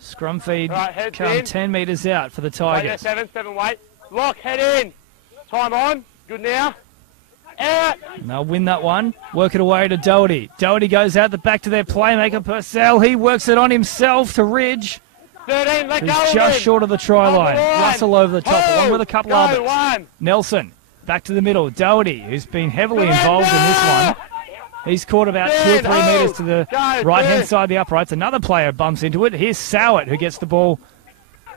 Scrum feed come 10 metres out for the Tigers. 7 weight. Lock, head in. Time on. Good now. Out. And they'll win that one. Work it away to Doherty. Doherty goes out the back to their playmaker, Purcell. He works it on himself to Ridge. 13, let go. He's just short of the try line. Russell over the top, along with a couple others. Nelson, back to the middle. Doherty, who's been heavily involved in this one. He's caught about 2 or 3 metres to the right-hand side of the uprights. Another player bumps into it. Here's Sowett, who gets the ball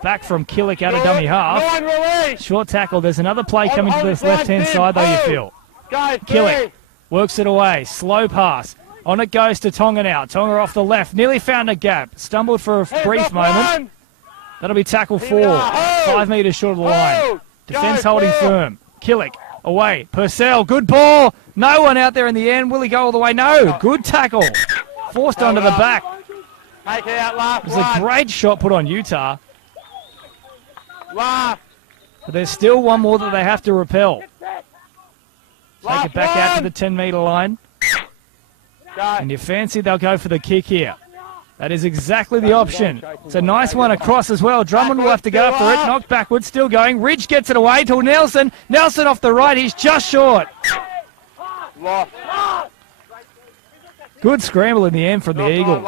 back from Killick out of dummy half. Short tackle. There's another play coming to this left-hand side, though, you feel. Killick works it away. Slow pass. On it goes to Tonga now. Tonga off the left. Nearly found a gap. Stumbled for a brief moment. That'll be tackle 4. 5 metres short of the line. Defence holding firm. Killick away. Purcell. Good ball. No one out there in the end. Will he go all the way? No. Good tackle. Forced onto the back. It was a great shot put on Utah. But there's still one more that they have to repel. Take it back out to the 10-metre line. And you fancy they'll go for the kick here. That is exactly the option. It's a nice one across as well. Drummond will have to go for it. Knocked backwards, still going. Ridge gets it away to Nelson. Nelson off the right. He's just short. Good scramble in the end from the Eagles.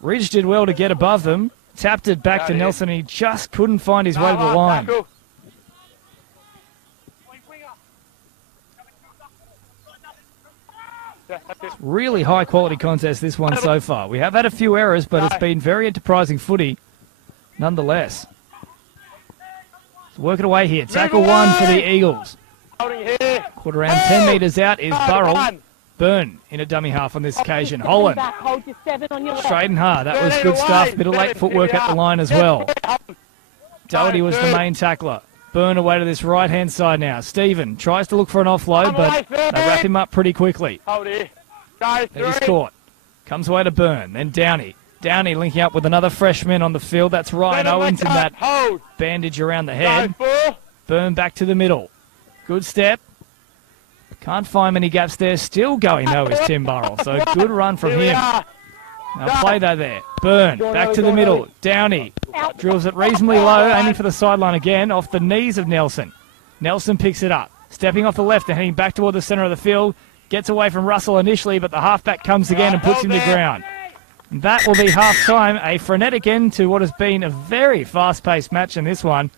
Ridge did well to get above them. Tapped it back to Nelson. He just couldn't find his way to the line. Really high quality contest, this one so far. We have had a few errors, but it's been very enterprising footy nonetheless. So work it away here. Tackle 1 for the Eagles. Caught around 10 metres out is Burrell. Byrne in a dummy half on this occasion. Holland. Straight and hard. That was good stuff. Bit of late footwork at the line as well. Doherty was the main tackler. Byrne away to this right-hand side now. Stephen tries to look for an offload, but they wrap him up pretty quickly. He's caught. Comes away to Byrne. Then Downey. Downey linking up with another freshman on the field. That's Ryan Owens in that bandage around the head. Byrne back to the middle. Good step. Can't find many gaps there. Still going, though, is Tim Burrell. So good run from him. Now play that there. Byrne back to the middle. Downey drills it reasonably low, aiming for the sideline again, off the knees of Nelson. Nelson picks it up. Stepping off the left and heading back toward the centre of the field. Gets away from Russell initially, but the halfback comes again and puts him to ground. And that will be half-time. A frenetic end to what has been a very fast-paced match in this one.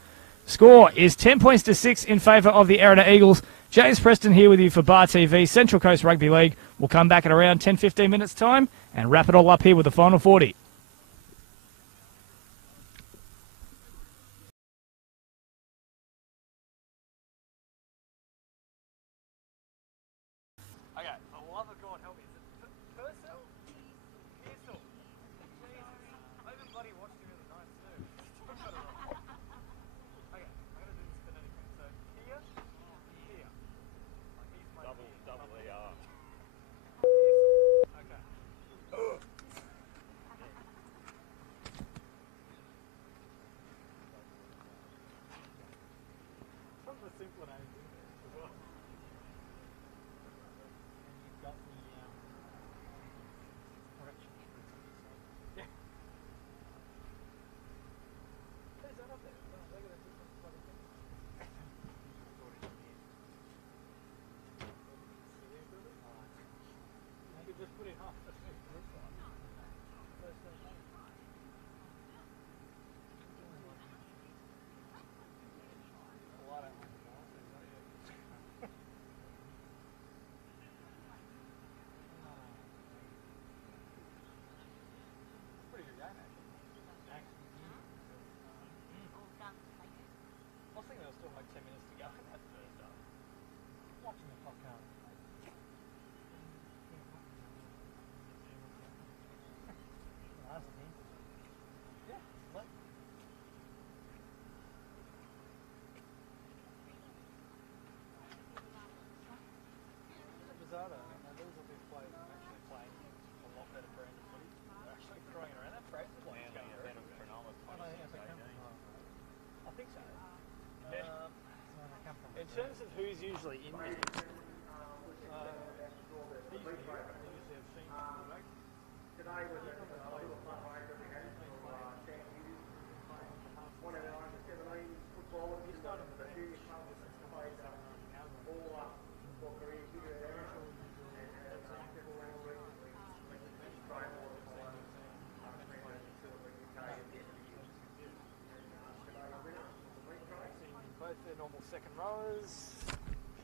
Score is 10 points to 6 in favour of the Erina Eagles. James Preston here with you for Bar TV, Central Coast Rugby League. We'll come back at around 10-15 minutes' time and wrap it all up here with the final 40. Okay, for love of God, help me. Is it Purcell? Pearsall? Jesus. I even bloody watched him the other night too. Okay, I'm going to do this phonetically. So, here. Double ER. Okay. Just put it off. Pretty good game, actually. I was thinking there was still like 10 minutes to go in that first half. Watching the clock out. Last team. Yeah, look. Bizarre, those are these players actually playing a lot better brand of footy. They're actually throwing around. That Fraser boy is going through. I think so. In terms of who's usually in there, Today was a little fundraiser we had for Sam Hughes, one of our under-17 footballers in the junior club, played all for career here at Erina, and has several rounds recently Australian Water Polo, translated to the UK at the end of the year. And today's winner was the meat tray. both their normal second rowers.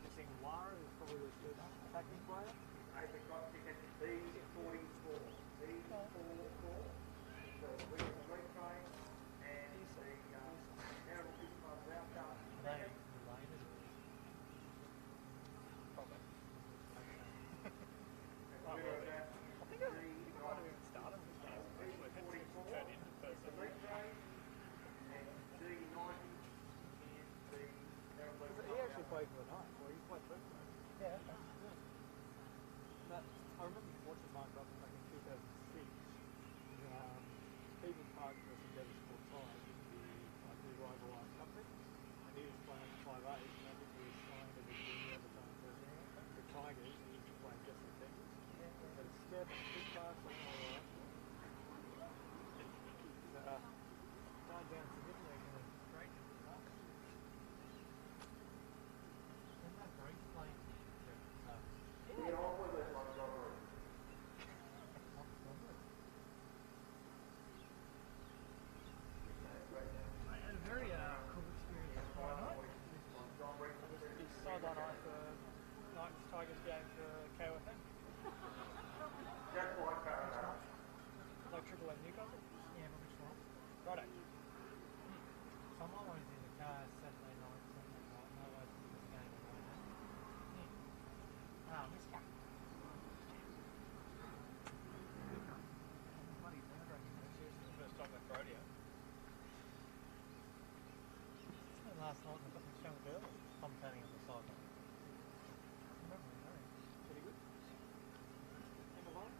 Missing Lara, who's probably the first attacking player. Apricot ticket B44. B44. So the winner of the meat tray and the Narrow Fish Club Round Cup second. Probably. And the winner of that I think I might have even started this game. B44. Turned into the first The meat tray and D90 is the Narrow Fish Club. He actually played for the night. Well, he played first. Yeah, okay. That, I remember watching Mark Russell back in 2006. Stephen Park versus Devon Sport Side in the rivalised country. And he was playing 5'8", and I think he was signed as a junior at the time for Tigers, and he was playing just for Tigers. But it's Steph and Chris Park and all that. Died down significantly in the break at the top. Isn't that great playing? We all with it on robbery. I had a very cool experience Friday night. The sideline eye for Knights Tigers game for KOFM. Just like Paradise. Like Triple M Newcastle? Yeah, but which one? Friday. So I'm always in the car Saturday night, Sunday night, and I always do this game at night. Ah, missed ya. Bloody nerve-wracking. Seriously, the first time at rodeo. Last night I got the young girl commentating on the sideline. Pretty good. Emma Long,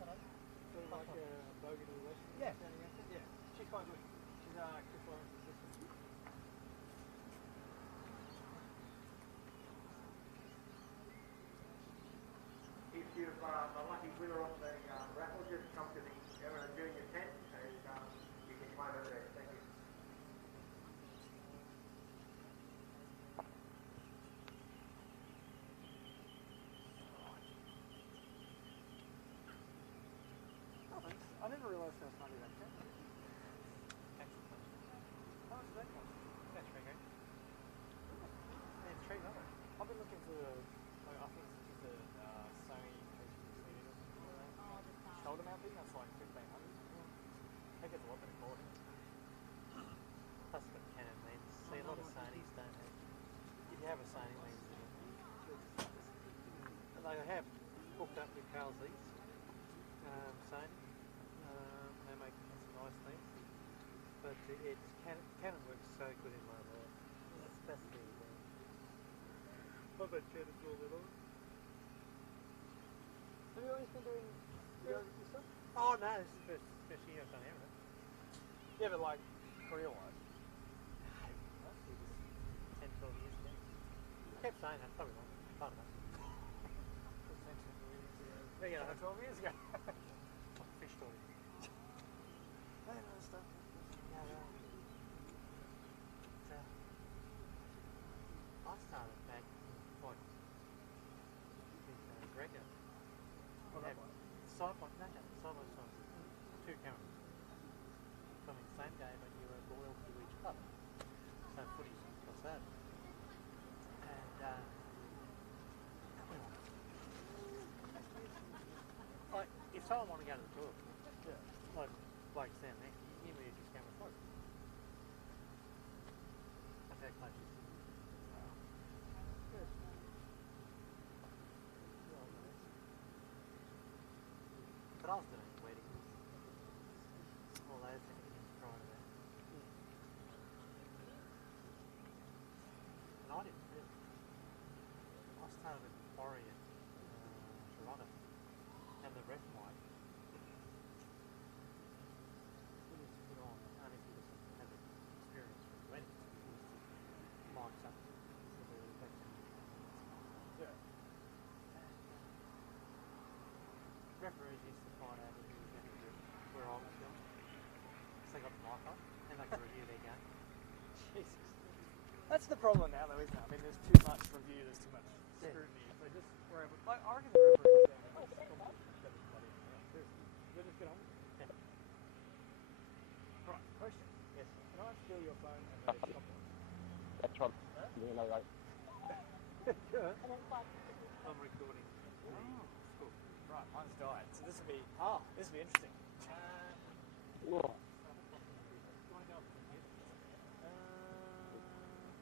hello. Sort of like a bogey to the west. Yeah. Yeah. She's quite good. She's Chris Lawrence's assistant. If you've the lucky winner of the raffle, just come to the Erina Junior tent and you can claim it there. Thank you. Oh, thanks. I never realised how funny that tent was. How much does that cost? That's pretty good. Yeah, it's cheap, isn't it? I've been looking for I think it's just a Sony HDC or something like that. Shoulder mount thing, that's like 1500. I think it's a lot better quality. Plus the Canon lens. See, a lot of Sonys don't have. If you have a Sony lens, and they have hooked up with Carl Zeiss, Sony. They make some nice things. But Canon works so good in my life. That's the I bet Shannon's all that on. Have you always been doing videography stuff? Oh no, this is the first year I've done everything. Yeah, but like career-wise. 10, 12 years kept saying that, probably not. I don't know. You know, 12 years ago. Fish story. I don't know stuff. I started back in Gregor. Side by side. Two cameras. Filming the same game and you were loyal to each club. So footy across that. And like, if someone wanted to go to the tour, like Blake down there, you move his camera forward. That's how close you are. But I was doing weddings, all those things prior to that. And I didn't really. I started with Ori at Toronto, and the ref mic. We used to put on, only if you had experience with weddings, we used to mics up so they were affecting. Yeah. Referees used to find out who was going to do where I was going. So they got the mic on and they could review their game. Jesus. That's the problem now, though, isn't it? I mean, there's too much review, there's too much scrutiny. So just we're able, like, I reckon the referees down there, just come on. Seriously. We'll just get on with it. Right, question. Yes. Can I steal your phone and let it stop on? That's right. You know, like, Good. I'm recording. Cool. Right, mine's died. So this will be interesting. whoa.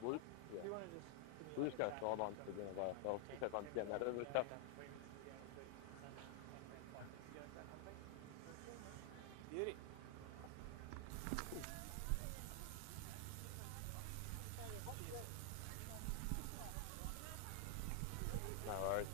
We'll, Do yeah. you want to just... We're just going to sidelines for dinner by ourselves because I'm getting that other stuff. Beauty. No worries.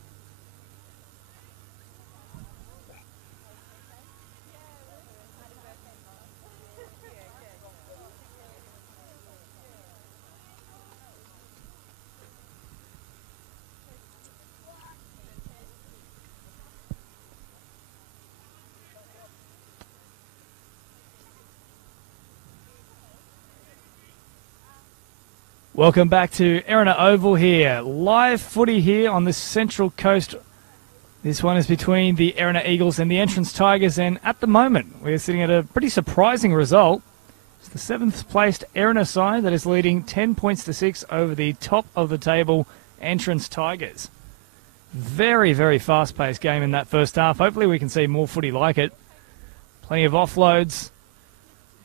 Welcome back to Erina Oval here. Live footy here on the Central Coast. This one is between the Erina Eagles and the Entrance Tigers, and at the moment we're sitting at a pretty surprising result. It's the 7th placed Erina side that is leading 10 points to 6 over the top of the table Entrance Tigers. Very, very fast-paced game in that first half. Hopefully we can see more footy like it. Plenty of offloads.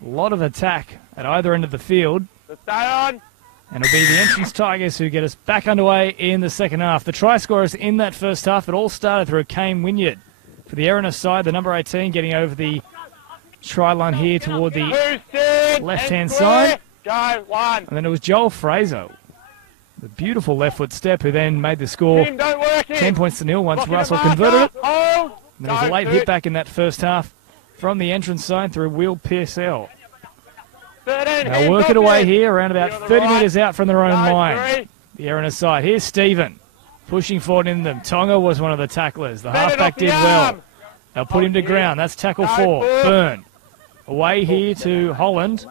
A lot of attack at either end of the field. Stay on! And it'll be the Entrance Tigers who get us back underway in the second half. The try scorers in that first half, it all started through Kane Wynyard. For the Erina side, the number 18 getting over the try line here toward the left-hand side. Go, one. And then it was Joel Fraser, the beautiful left foot step, who then made the score 10 points to 0 once Russell converted it. And there was a late hit back in that first half from the Entrance side through Will Pearsall. They'll work it away here, around about 30 metres out from their own line. The Erina side. Here's Stephen, pushing forward in them. Tonga was one of the tacklers. The halfback did well. They'll put him to ground. That's tackle 4. Byrne. Away here to Holland.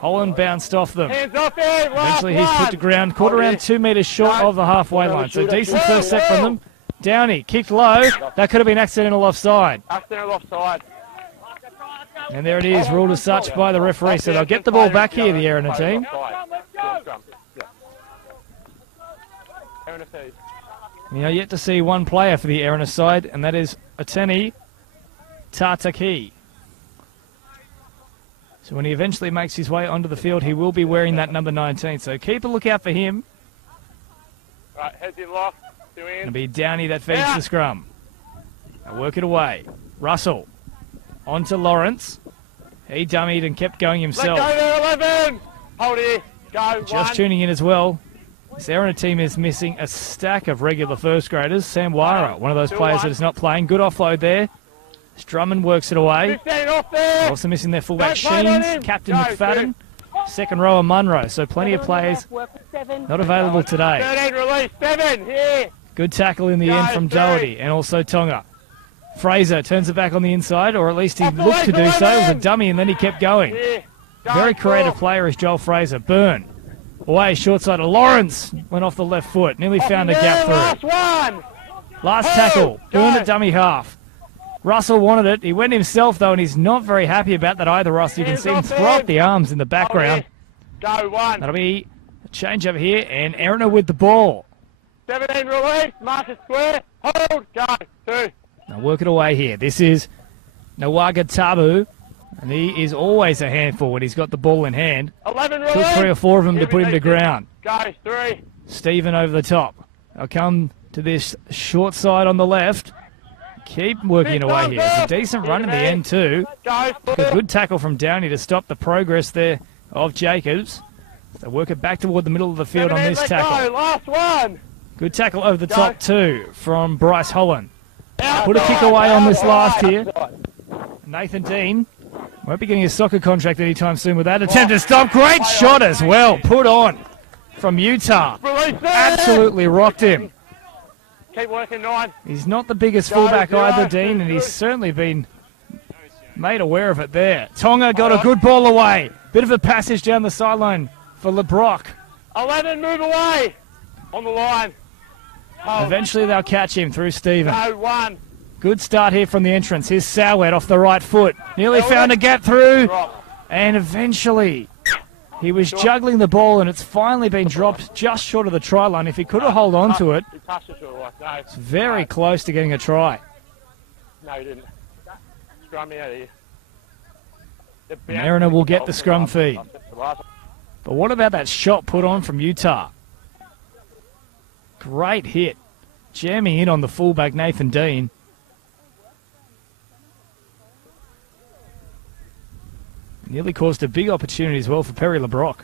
Holland bounced off them. Eventually he's put to ground, caught around 2 metres short of the halfway line. So decent first set from them. Downey kicked low. That could have been accidental offside. Accidental offside. And there it is, ruled as such by the referee. So they'll get the ball back here, the Erina team. You know, yet to see one player for the Erina side, and that is Ateni Tataki. So when he eventually makes his way onto the field, he will be wearing that number 19. So keep a lookout for him. Right, heads in lock. Two in. It'll be Downey that feeds the scrum. They'll work it away. Russell on to Lawrence. He dummied and kept going himself. Let go there, 11. Hold it. Go, Just one. tuning in as well. This Erina team is missing a stack of regular first graders. Sam Wara, one of those players that is not playing. Good offload there. Drummond works it away. 15 off there. Also missing their fullback Sheens, Captain McFadden. second rower Munro. So plenty of players not available today. 13 release, 7, here. Good tackle in the end from Doherty and also Tonga. Fraser turns it back on the inside, or at least he looked to do so. It was a dummy and then he kept going. Very creative player is Joel Fraser. Byrne. Away, short side of Lawrence. Went off the left foot. Nearly found a gap through. Last tackle. Byrne at dummy half. Russell wanted it. He went himself, though, and he's not very happy about that either, Russ. You can see him throw up the arms in the background. Go 1. That'll be a change over here, and Erina with the ball. 17 release, mark it square, hold, go, 2. Now work it away here. This is Nawaga Tabu, and he is always a handful when he's got the ball in hand. 11 release. Took 3 or 4 of them to put him to ground. Go, 3. Stephen over the top. I'll come to this short side on the left. Keep working away here. It's a decent run in the end too. Go, A good tackle from Downey to stop the progress there of Jacobs. So work it back toward the middle of the field on this tackle. Go, last one. Good tackle over the top too from Bryce Holland. Put a kick away on this last here. Nathan Dean won't be getting a soccer contract anytime soon with that attempt to stop. Great shot as well. Put on from Utah. Absolutely rocked him. Keep working, 9. He's not the biggest fullback either, Dean, and he's certainly been made aware of it there. Tonga got a good ball away. Bit of a passage down the sideline for LeBrock. 11, move away. On the line. Hold. Eventually they'll catch him through Stephen. Go, 1. Good start here from the entrance. Here's Sowett off the right foot. Nearly found a gap through. And eventually he was juggling the ball and it's finally been dropped just short of the try line. If he could have held on to it, He touched it to it, like, no. it's very close to getting a try. No, he didn't. Scrum me out of here. And Erina will get the scrum feed. But what about that shot put on from Utah? Great hit. Jamming in on the fullback, Nathan Dean. Nearly caused a big opportunity as well for Perry LeBrock.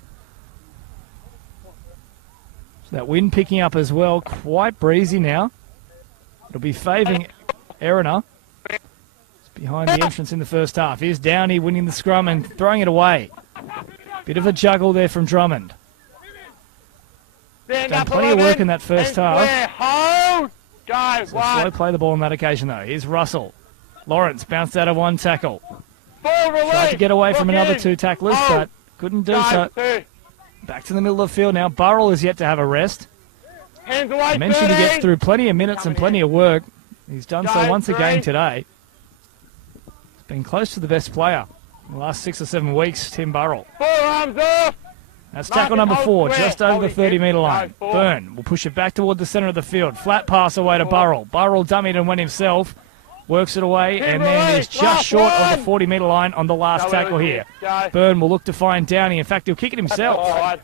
So that wind picking up as well. Quite breezy now. It'll be favouring Erina. It's behind the entrance in the first half. Here's Downey winning the scrum and throwing it away. Bit of a juggle there from Drummond. Done plenty of work in that first half. Hold. Go, So slow play the ball on that occasion though. Here's Russell. Lawrence bounced out of one tackle. Tried to get away from another 2 tacklers, but couldn't do so. 2. Back to the middle of the field now. Burrell is yet to have a rest. Hands away, I mentioned he 13. gets through plenty of minutes and plenty of work. He's done so once again today. He's been close to the best player in the last 6 or 7 weeks, Tim Burrell. 4 arms off. That's tackle number 4, just over the 30-metre line. Byrne will push it back toward the centre of the field. Flat pass away to Burrell. Burrell dummied and went himself. Works it away, and then is just short of the 40-metre line on the last tackle here. Byrne will look to find Downey. In fact, he'll kick it himself.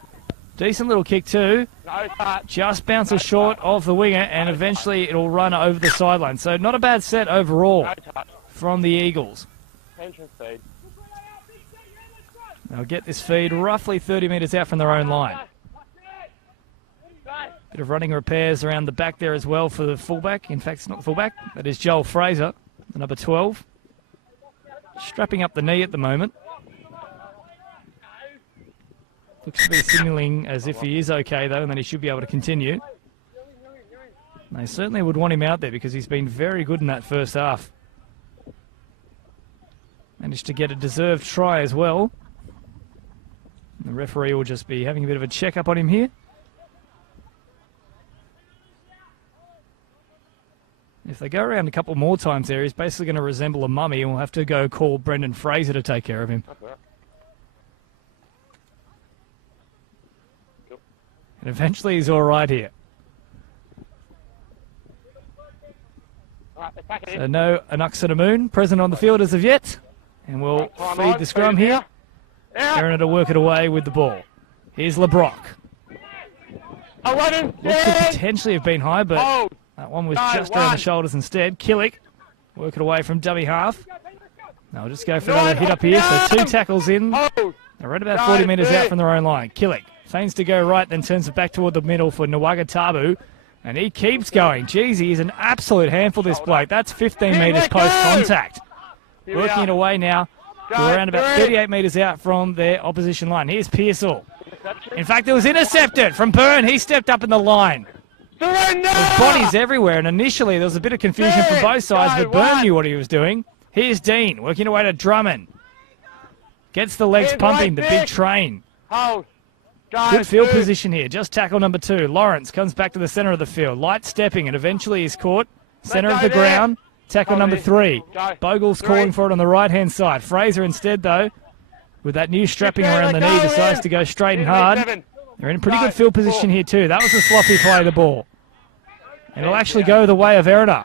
Decent little kick too. No touch. Just bounces short of the winger, and eventually it'll run over the sideline. So not a bad set overall No touch. from the Eagles. Entrance feed. They'll get this feed roughly 30 metres out from their own line. Bit of running repairs around the back there as well for the fullback. In fact, it's not the fullback. That is Joel Fraser, the number 12. Strapping up the knee at the moment. Looks to be signalling as if he is okay, though, and then he should be able to continue. And they certainly would want him out there because he's been very good in that first half. Managed to get a deserved try as well. And the referee will just be having a bit of a check-up on him here. If they go around a couple more times there, he's basically going to resemble a mummy and we'll have to go call Brendan Fraser to take care of him. And eventually he's all right here. So no Anuxinamoon present on the field as of yet. And we'll feed the scrum here. Erina to work it away with the ball. Here's LeBrock. Looked to potentially have been high, but that one was just around the shoulders instead. Killick, work it away from dummy half. Now we'll just go for another hit up here. So 2 tackles in. They're right about 40 metres out from their own line. Killick feigns to go right, then turns it back toward the middle for Nawaga Tabu. And he keeps going. Jeez, he is an absolute handful, this bloke. That's 15 metres post-contact. Working it away now around about 38 metres out from their opposition line. Here's Pearsall. In fact, it was intercepted from Byrne. He stepped up in the line. There's bodies everywhere, and initially there was a bit of confusion from both sides, but Byrne knew what he was doing. Here's Dean, working away to Drummond. Gets the legs pumping, the big train. Good field position here, just tackle number 2. Lawrence comes back to the centre of the field. Light stepping, and eventually he's caught. Centre of the ground, tackle number 3. Bogle's calling for it on the right-hand side. Fraser instead, though, with that new strapping around the knee, decides to go straight and hard. They're in a pretty good field position here too. That was a sloppy play of the ball. And it'll actually go the way of Erina.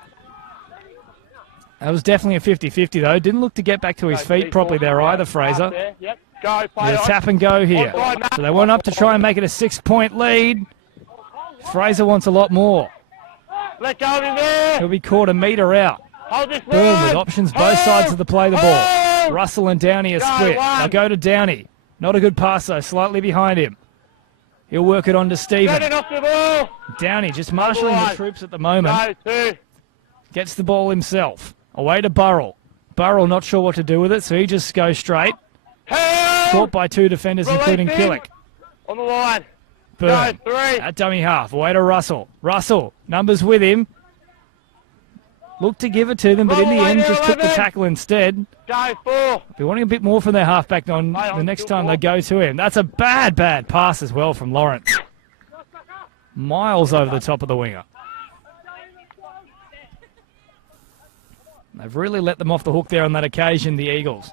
That was definitely a 50-50 though. Didn't look to get back to his feet properly there either, Fraser. There's tap and go here. So they went up to try and make it a 6-point lead. Fraser wants a lot more. He'll be caught a metre out. Boom, with options both sides of the play the ball. Russell and Downey are split. They'll go to Downey. Not a good pass though, slightly behind him. He'll work it on to Stephen. Downey just marshalling the troops at the moment. Gets the ball himself. Away to Burrell. Burrell not sure what to do with it, so he just goes straight. Caught by 2 defenders, including Killick. On the line. Burn. At dummy half. Away to Russell. Russell, numbers with him. Looked to give it to them, but in the end just took the tackle instead. Be wanting a bit more from their halfback on the next time they go to him. That's a bad pass as well from Lawrence. Miles over the top of the winger. They've really let them off the hook there on that occasion, the Eagles.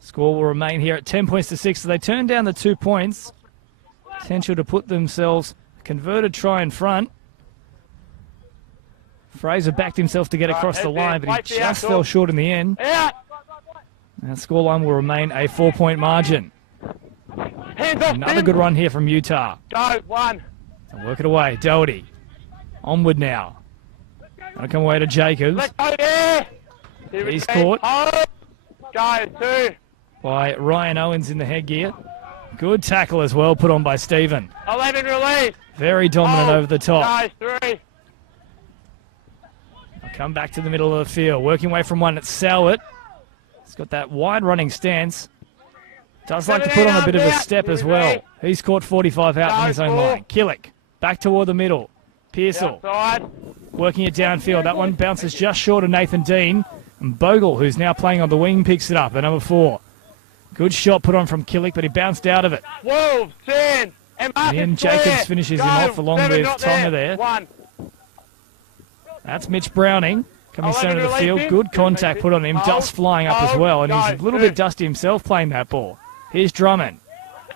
Score will remain here at 10 points to 6. So they turn down the 2 points. Potential to put themselves a converted try in front. Fraser backed himself to get across the line, but he just fell short in the end. That scoreline will remain a 4-point margin. Another good run here from Utah. They'll work it away. Doherty. Onward now. Gonna come away to Jacobs. He's caught by Ryan Owens in the headgear. Good tackle as well, put on by Stephen. 11 release. Very dominant over the top. Guys, 3. I'll come back to the middle of the field. Working away from one at Salwett. He's got that wide running stance. Does like to put on a bit of a step as well. He's caught 45 out from his own line. Killick. Back toward the middle. Pearsall. Working it downfield. That one bounces just short of Nathan Dean. And Bogle, who's now playing on the wing, picks it up. The number 4. Good shot put on from Killick, but he bounced out of it. Wolves, 10. And Jacobs finishes him off along with Tonga there. That's Mitch Browning coming centre of the field. Good contact put on him. Dust flying up as well. And he's a little bit dusty himself playing that ball. Here's Drummond.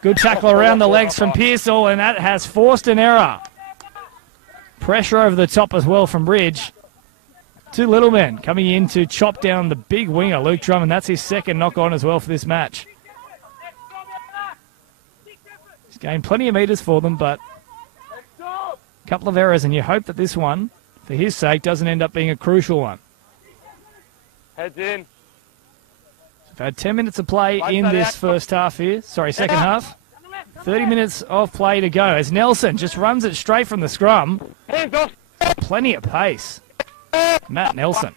Good tackle around the legs from Pearsall, and that has forced an error. Pressure over the top as well from Ridge. 2 little men coming in to chop down the big winger, Luke Drummond. That's his second knock on as well for this match. He's gained plenty of metres for them, but a couple of errors, and you hope that this one, for his sake, doesn't end up being a crucial one. Heads in. We've had 10 minutes of play in this first half here. Sorry, second half. 30 minutes of play to go as Nelson just runs it straight from the scrum. Plenty of pace. Matt Nelson.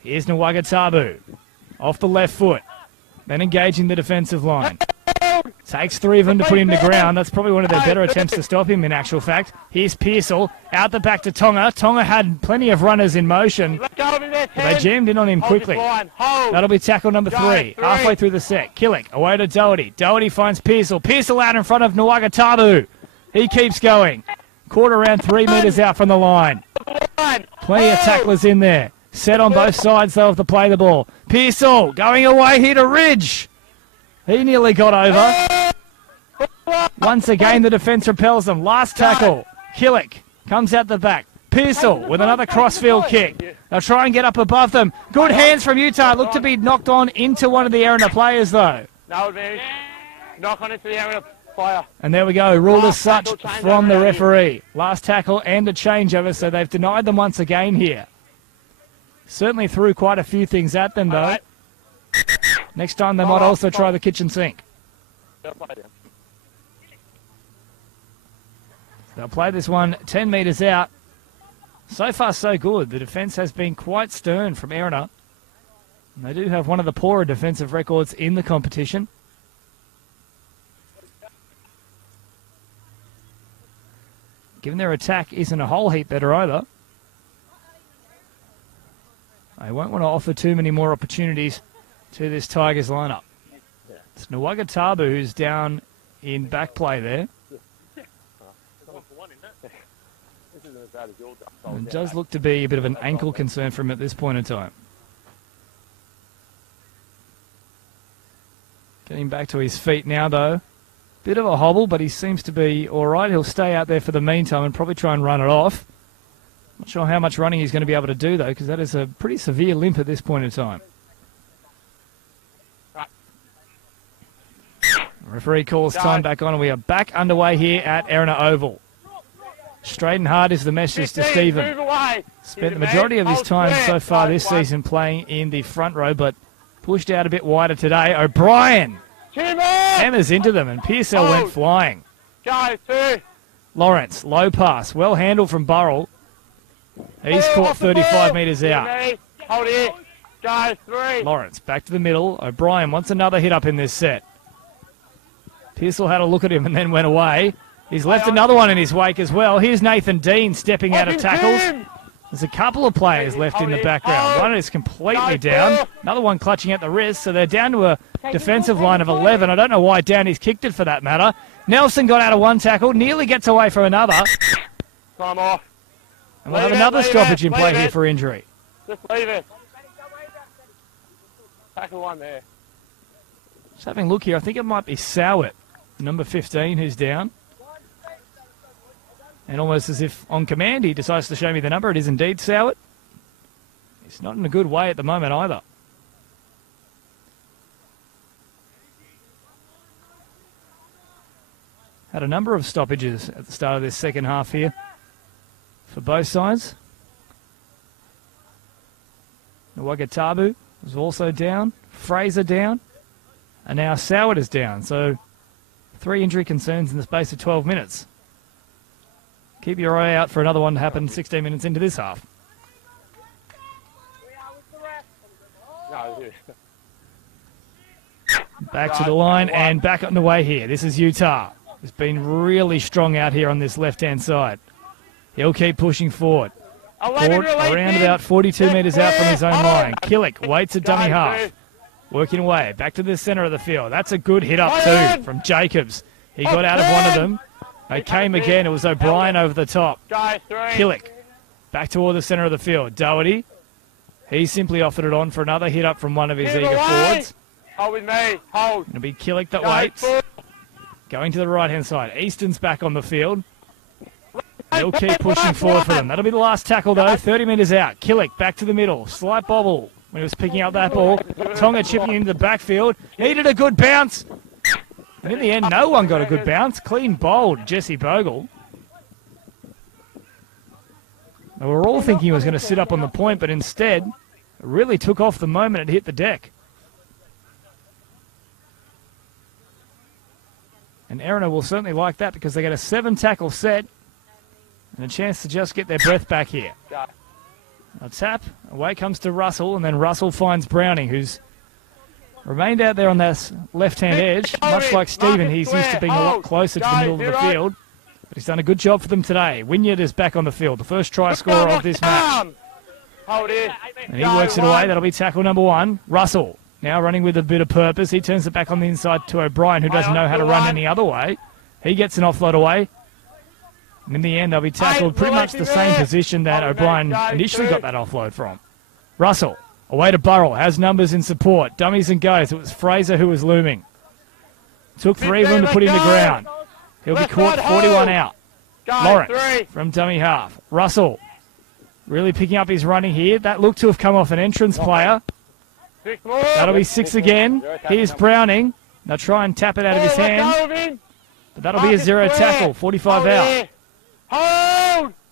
Here's Nwagatabu. Off the left foot. Then engaging the defensive line. Takes 3 of them to put him to ground. That's probably one of their better attempts to stop him in actual fact. Here's Pearsall. Out the back to Tonga. Tonga had plenty of runners in motion. But they jammed in on him quickly. That'll be tackle number 3. Halfway through the set. Killick away to Doherty. Doherty finds Pearsall. Pearsall out in front of Nwagatabu. He keeps going. Caught around 3 metres out from the line. Plenty of tacklers in there. Set on both sides, though, of the play the ball. Pearsall going away here to Ridge. He nearly got over. Once again, the defence repels them. Last tackle. Killick comes out the back. Pearsall with another crossfield kick. They'll try and get up above them. Good hands from Utah. Look to be knocked on into one of the Erina players, though. No advantage. Knock on into the Erina player. And there we go. Ruled as such from the referee. Last tackle and a changeover, so they've denied them once again here. Certainly threw quite a few things at them, though. Next time they might also try the kitchen sink. They'll play this one 10 metres out. So far, so good. The defence has been quite stern from Erina. And they do have one of the poorer defensive records in the competition. Given their attack isn't a whole heap better either. They won't want to offer too many more opportunities to this Tigers lineup. It's Nwagatabu who's down in back play there. And it does look to be a bit of an ankle concern for him at this point in time. Getting back to his feet now, though. Bit of a hobble, but he seems to be all right. He'll stay out there for the meantime and probably try and run it off. Not sure how much running he's going to be able to do, though, because that is a pretty severe limp at this point in time. Referee calls time back on, and we are back underway here at Erina Oval. Straight and hard is the message to Stephen. Spent the majority of his time so far this season playing in the front row, but pushed out a bit wider today. O'Brien hammers into them, and Pearsall went flying. Lawrence, low pass, well handled from Burrell. He's caught 35 metres out. Lawrence back to the middle. O'Brien wants another hit up in this set. Pearsall had a look at him and then went away. He's left another one in his wake as well. Here's Nathan Dean stepping out of tackles. There's a couple of players left in the background. One is completely down. Another one clutching at the wrist. So they're down to a defensive line of 11. I don't know why Downey's kicked it for that matter. Nelson got out of one tackle. Nearly gets away from another. Time off. And we'll have another stoppage in play here for injury. Just leave it. Tackle one there. Just having a look here. I think it might be Sowett, number 15, who's down. And almost as if on command, he decides to show me the number. It is indeed Sowett. He's not in a good way at the moment either. Had a number of stoppages at the start of this second half here for both sides. Nwagatabu was also down. Fraser down. And now Sowett is down. So 3 injury concerns in the space of 12 minutes. Keep your eye out for another one to happen 16 minutes into this half. Back to the line and back on the way here. This is Utah. It's been really strong out here on this left-hand side. He'll keep pushing forward. Around about 42 metres out from his own line. Killick waits at dummy half. Working away. Back to the centre of the field. That's a good hit up too from Jacobs. He got out of one of them. They came again. It was O'Brien over the top. Killick back toward the centre of the field. Doherty. He simply offered it on for another hit up from one of his eager forwards. Hold with me. Hold. It'll be Killick that waits. Going to the right-hand side. Easton's back on the field. He'll keep pushing forward for them. That'll be the last tackle, though. 30 metres out. Killick back to the middle. Slight bobble when he was picking up that ball. Tonga chipping into the backfield. Needed a good bounce. And in the end, no one got a good bounce. Clean bowled Jesse Bogle. They were all thinking he was going to sit up on the point, but instead, it really took off the moment it hit the deck. And Erina will certainly like that because they get a 7-tackle set and a chance to just get their breath back here. A tap, away comes to Russell, and then Russell finds Browning, who's remained out there on that left-hand edge. Much like Stephen, he's used to being a lot closer to the middle of the field. But he's done a good job for them today. Wynyard is back on the field, the first try scorer of this match. And he works it away. That'll be tackle number 1. Russell, now running with a bit of purpose. He turns it back on the inside to O'Brien, who doesn't know how to run any other way. He gets an offload away. And in the end, they'll be tackled pretty much the same position that O'Brien initially got that offload from. Russell, away to Burrell, has numbers in support. Dummies and goes. It was Fraser who was looming. Took 3 of them to put him to ground. He'll be caught 41 out. Lawrence from dummy half. Russell really picking up his running here. That looked to have come off an entrance player. That'll be 6 again. Here's Browning. They'll try and tap it out of his hand. But that'll be a 0 tackle, 45 out.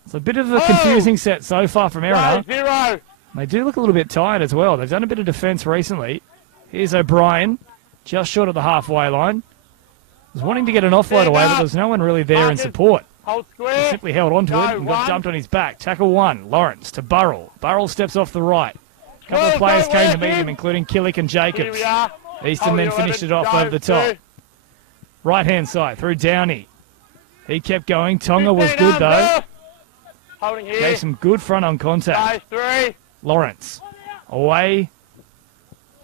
It's a bit of a confusing set so far from Erina. They do look a little bit tired as well. They've done a bit of defence recently. Here's O'Brien, just short of the halfway line. Was wanting to get an offload away, but there's no one really there in support. Hold He square. simply held onto Go, it and got one. dumped on his back. Tackle 1, Lawrence to Burrell. Burrell steps off the right. A couple of players came to meet him, including Killick and Here Jacobs. we are. Easton Hold then the finished 11. it off Go, over the top. 2. Right-hand side through Downey. He kept going. Tonga was 15 good, though. under. Holding here. Gave some good front-on contact. Go, 3. Lawrence. Away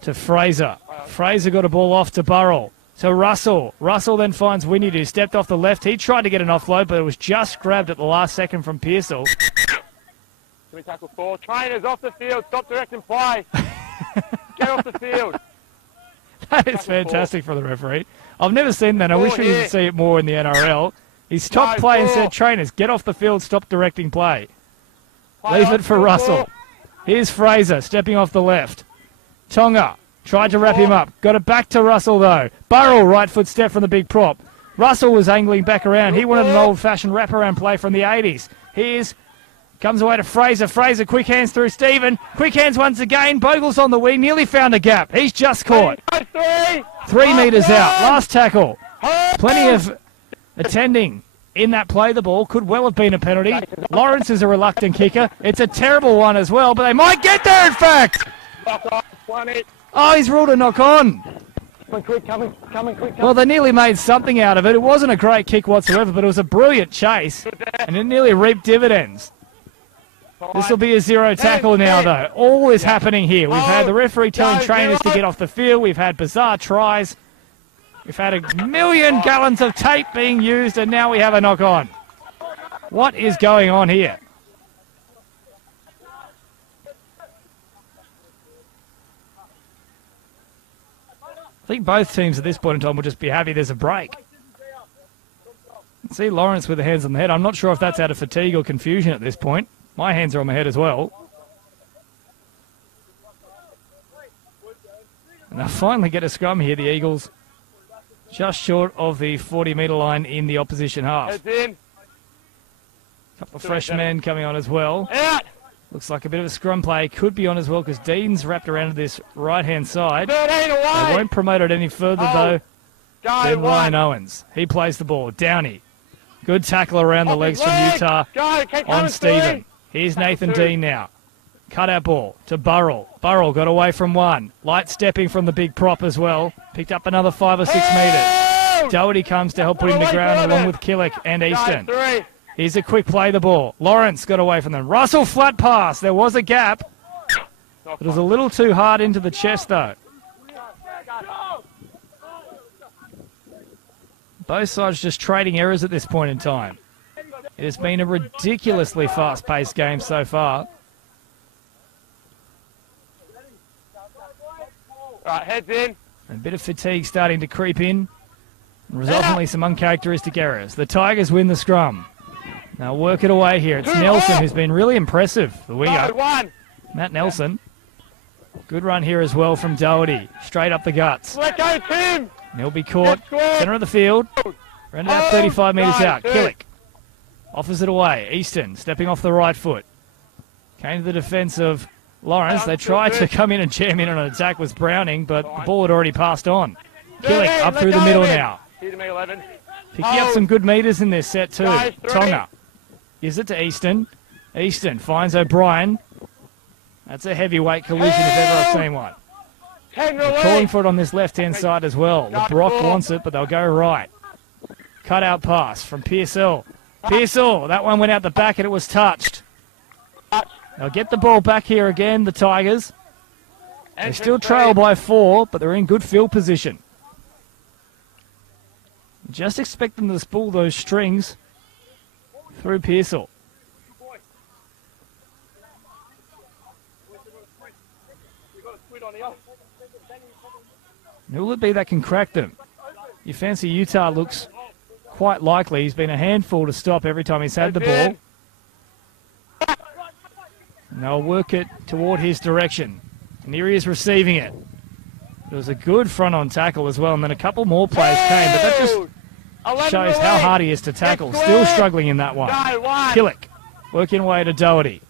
to Fraser. Fraser got a ball off to Burrell. To Russell. Russell then finds Wynyard, who stepped off the left. He tried to get an offload, but it was just grabbed at the last second from Pearsall. Can we tackle 4? Trainers off the field. Stop directing play. Get off the field. That is fantastic for the referee. I've never seen that. I wish we here. could see it more in the NRL. He stopped No, play and 4. said, trainers, get off the field, stop directing play. Play Leave on, it for 4. Russell. Here's Fraser stepping off the left. Tonga tried to wrap him up. Got it back to Russell, though. Burrell, right foot step from the big prop. Russell was angling back around. He wanted an old-fashioned wraparound play from the 80s. Comes away to Fraser. Fraser, quick hands through Stephen. Quick hands once again. Bogle's on the wing. Nearly found a gap. He's just caught. Go, 3. 3 metres Hold out. on. Last tackle. Hold Plenty on. of attending in that play. The ball could well have been a penalty. Lawrence is a reluctant kicker. It's a terrible one as well, but they might get there, in fact. Knock off. 20. Oh, he's ruled a knock on. Coming quick, coming quick. Well, they nearly made something out of it. It wasn't a great kick whatsoever, but it was a brilliant chase, and it nearly reaped dividends. This will be a 0 tackle now, though. All is happening here. We've had the referee telling trainers to get off the field. We've had bizarre tries. We've had a million gallons of tape being used, and now we have a knock-on. What is going on here? I think both teams at this point in time will just be happy there's a break. See Lawrence with the hands on the head. I'm not sure if that's out of fatigue or confusion at this point. My hands are on my head as well. And they'll finally get a scrum here, the Eagles. Just short of the 40-metre line in the opposition half. Heads in. Couple of fresh men coming on as well. Out. Looks like a bit of a scrum play. Could be on as well because Dean's wrapped around to this right-hand side. 13 away. They won't promote it any further, though, Go, than 1. Ryan Owens. He plays the ball. Downey. Good tackle around the Off legs his from leg. Utah Go, keep on coming, Stephen. 3. Here's Tackle Nathan 2. Dean now. Cut out ball to Burrell. Burrell got away from 1. Light stepping from the big prop as well. Picked up another 5 or 6 metres. Doherty comes to help put him to ground along with Killick and Easton. Go, 3. Here's a quick play the ball. Lawrence got away from them. Russell flat pass. There was a gap. It was a little too hard into the chest though. Both sides just trading errors at this point in time. It has been a ridiculously fast-paced game so far. Right, heads in. A bit of fatigue starting to creep in. And resultantly some uncharacteristic errors. The Tigers win the scrum. Now work it away here. It's Nelson who's been really impressive. The Go, winger, 1. Matt Nelson. Good run here as well from Doherty. Straight up the guts. Let go, Tim. And he'll be caught. Get square. Centre of the field. Around about 35 metres Go, out. 2. Killick. Offers it away. Easton stepping off the right foot. Came to the defence of Lawrence. They tried to come in and jam in on an attack with Browning, but the ball had already passed on. Killick up through the middle now. Here to me, 11. Picking up some good metres in this set too. Guys, 3. Tonga. Gives it to Easton. Easton finds O'Brien. That's a heavyweight collision if ever I've seen one. 10 They're calling release. for it on this left-hand side as well. LeBrock wants it, but they'll go right. Cut out pass from Pearsall. Pearsall, that one went out the back and it was touched. They'll get the ball back here again, the Tigers. They still trail by 4, but they're in good field position. Just expect them to spool those strings through Pearsall. Who will it be that can crack them? You fancy Utah looks quite likely. He's been a handful to stop every time he's had the ball. And they'll work it toward his direction. And here he is receiving it. It was a good front-on tackle as well, and then a couple more plays came, but that just shows how hard he is to tackle. Still struggling in that one. Killick working away to Doherty.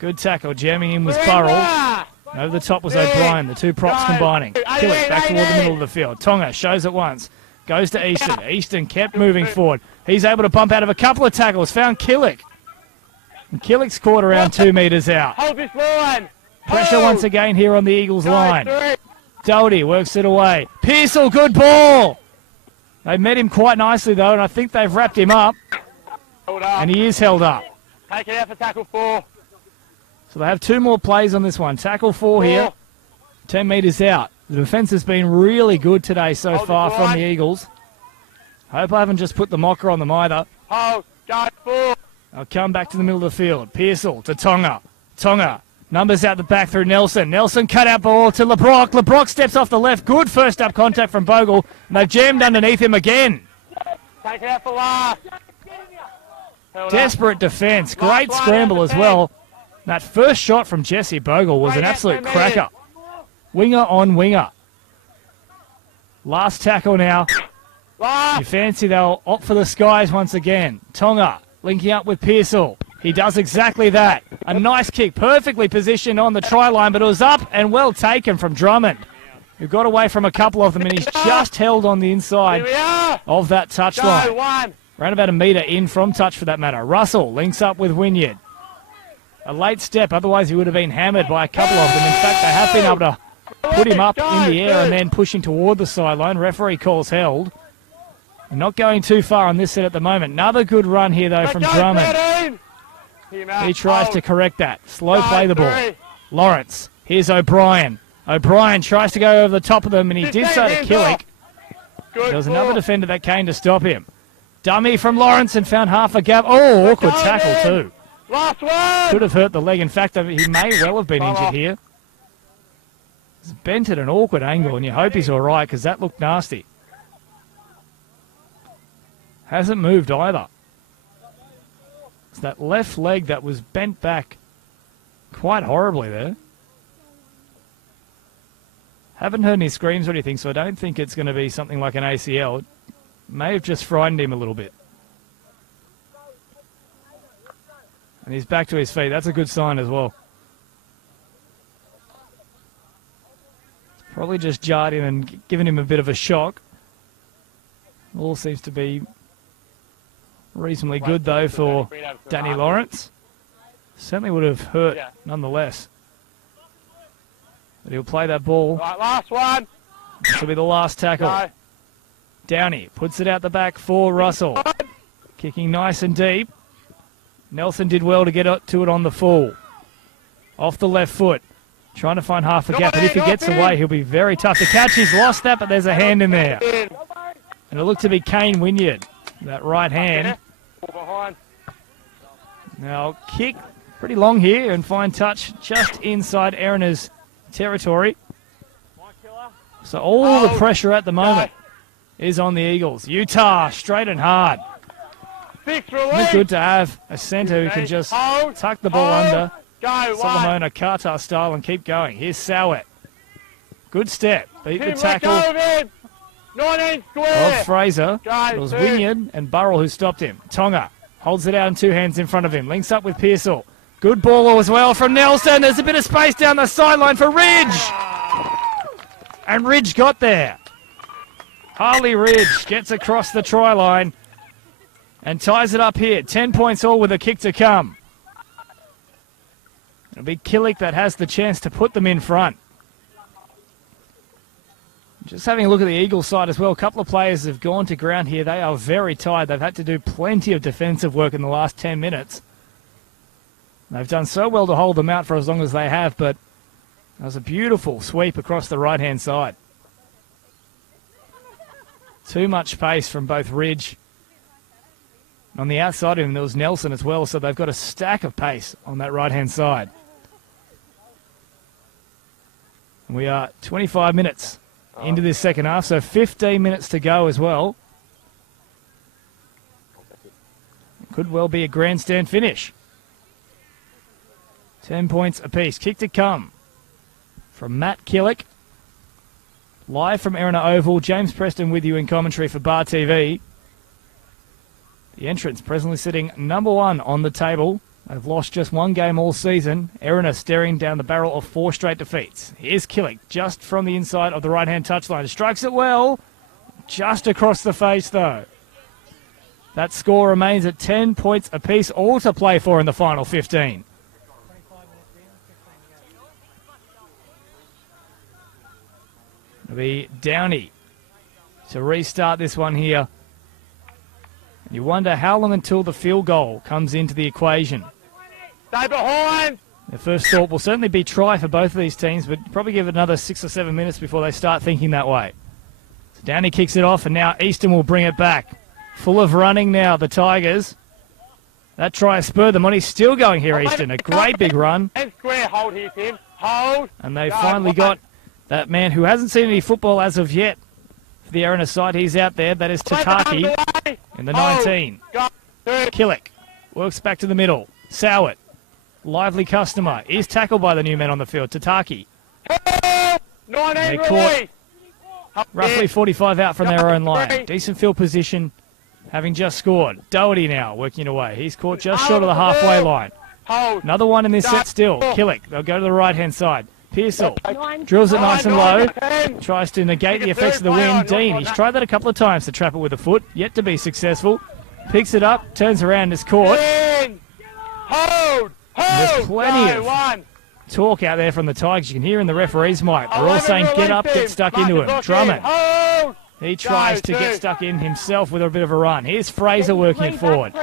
Good tackle, jamming in was Burrell. Over the top was O'Brien, the two props combining. Killick back toward the middle of the field. Tonga shows it once. Goes to Easton. Easton kept moving forward. He's able to bump out of a couple of tackles. Found Killick. And Killick's caught around 2 metres out. Hold this line. Pressure Hold. once again here on the Eagles' line. Three. Doherty works it away. Pearsall, good ball. They met him quite nicely, though, and I think they've wrapped him up. Hold up. And he is held up. Take it out for tackle 4. So they have 2 more plays on this one. Tackle 4 here. 10 metres out. The defence has been really good today so Hold far it, from Ryan. the Eagles. Hope I haven't just put the mocker on them either. Hold. Go 4. I'll come back to the middle of the field. Pearsall to Tonga. Tonga. Numbers out the back through Nelson. Nelson cut out ball to LeBrock. LeBrock steps off the left. Good first up contact from Bogle. And they've jammed underneath him again. Take it out for last. Held up. Desperate defence. Great Last one scramble out as the well. That first shot from Jesse Bogle was an absolute cracker. Winger on winger. Last tackle now. Last. You fancy they'll opt for the skies once again. Tonga linking up with Pearsall. He does exactly that. A nice kick, perfectly positioned on the try line, but it was up and well taken from Drummond, who got away from a couple of them, and he's just held on the Here inside we are. of that Go touchline. 1. Around about a metre in from touch for that matter. Russell links up with Wynyard. A late step, otherwise he would have been hammered by a couple of them. In fact, they have been able to put him up in the air and then pushing toward the sideline. Referee calls held. Not going too far on this set at the moment. Another good run here, though, from Drummond. He tries to correct that. Slow play the ball. Lawrence. Here's O'Brien. O'Brien tries to go over the top of them, and he did so to Killick. There was another defender that came to stop him. Dummy from Lawrence and found half a gap. Oh, awkward tackle too. Last one. Could have hurt the leg. In fact, he may well have been injured here. He's bent at an awkward angle, and you hope he's all right because that looked nasty. Hasn't moved either. It's that left leg that was bent back quite horribly there. Haven't heard any screams or anything, so I don't think it's going to be something like an ACL. It may have just frightened him a little bit. And he's back to his feet. That's a good sign as well. Probably just jarred him and given him a bit of a shock. All seems to be reasonably good, though, for Danny Lawrence. Certainly would have hurt nonetheless. But he'll play that ball. Right, last one. This will be the last tackle. Go. Downey puts it out the back for Russell. Kicking nice and deep. Nelson did well to get to it on the full. Off the left foot. Trying to find half a gap, but if he gets away, he'll be very tough to catch. He's lost that, but there's a hand in there. And it looked to be Kane Wynyard, that right hand. Behind. Now, kick pretty long here and fine touch just inside Erina's territory. So all the pressure at the moment is on the Eagles. Utah, straight and hard. Fix It's release. good to have a centre who can just tuck the ball under Go. 1. Solomona Carter style and keep going. Here's Sowett. Good step. Beat the Team, let tackle go of him. 19 square. of Fraser. Go, It was 2. Wynyard and Burrell who stopped him. Tonga holds it out in 2 hands in front of him. Links up with Pearsall. Good ball as well from Nelson. There's a bit of space down the sideline for Ridge. And Ridge got there. Harley Ridge gets across the try line and ties it up here. 10 points all with a kick to come. It'll be Killick that has the chance to put them in front. Just having a look at the Eagles side as well. A couple of players have gone to ground here. They are very tired. They've had to do plenty of defensive work in the last 10 minutes. They've done so well to hold them out for as long as they have, but that was a beautiful sweep across the right-hand side. Too much pace from both Ridge. On the outside of him, there was Nelson as well, so they've got a stack of pace on that right-hand side. We are 25 minutes into this second half, so 15 minutes to go as well. Could well be a grandstand finish. 10 points apiece. Kick to come from Matt Killick. Live from Erina Oval. James Preston with you in commentary for Bar TV. The entrants presently sitting number 1 on the table. They've lost just 1 game all season. Erina staring down the barrel of 4 straight defeats. Here's Killick just from the inside of the right-hand touchline. Strikes it well. Just across the face, though. That score remains at 10 points apiece, all to play for in the final 15. It'll be Downey to restart this one here. And you wonder how long until the field goal comes into the equation. Stay behind! The first thought will certainly be try for both of these teams, but probably give it another 6 or 7 minutes before they start thinking that way. So Downey kicks it off, and now Easton will bring it back. Full of running now, the Tigers. That try spurred them on. He's still going here, Easton. A great big run. And square, hold here, Tim. Hold. And they finally got that man who hasn't seen any football as of yet for the Erina side. He's out there. That is Tataki in the 19. Killick works back to the middle. Sowett, lively customer, is tackled by the new men on the field. Tataki. They caught roughly 45 out from their own line. Decent field position, having just scored. Doherty now working away. He's caught just short of the halfway line. Another one in this set still. Killick, they'll go to the right-hand side. Pearsall drills it nice and low. Tries to negate the effects of the wind. Dean, he's tried that a couple of times to trap it with a foot. Yet to be successful. Picks it up, turns around, is caught. There's plenty of talk out there from the Tigers. You can hear in the referee's mic. They're all saying, get up, get stuck into him. Drummond. He tries to get stuck in himself with a bit of a run. Here's Fraser working it forward.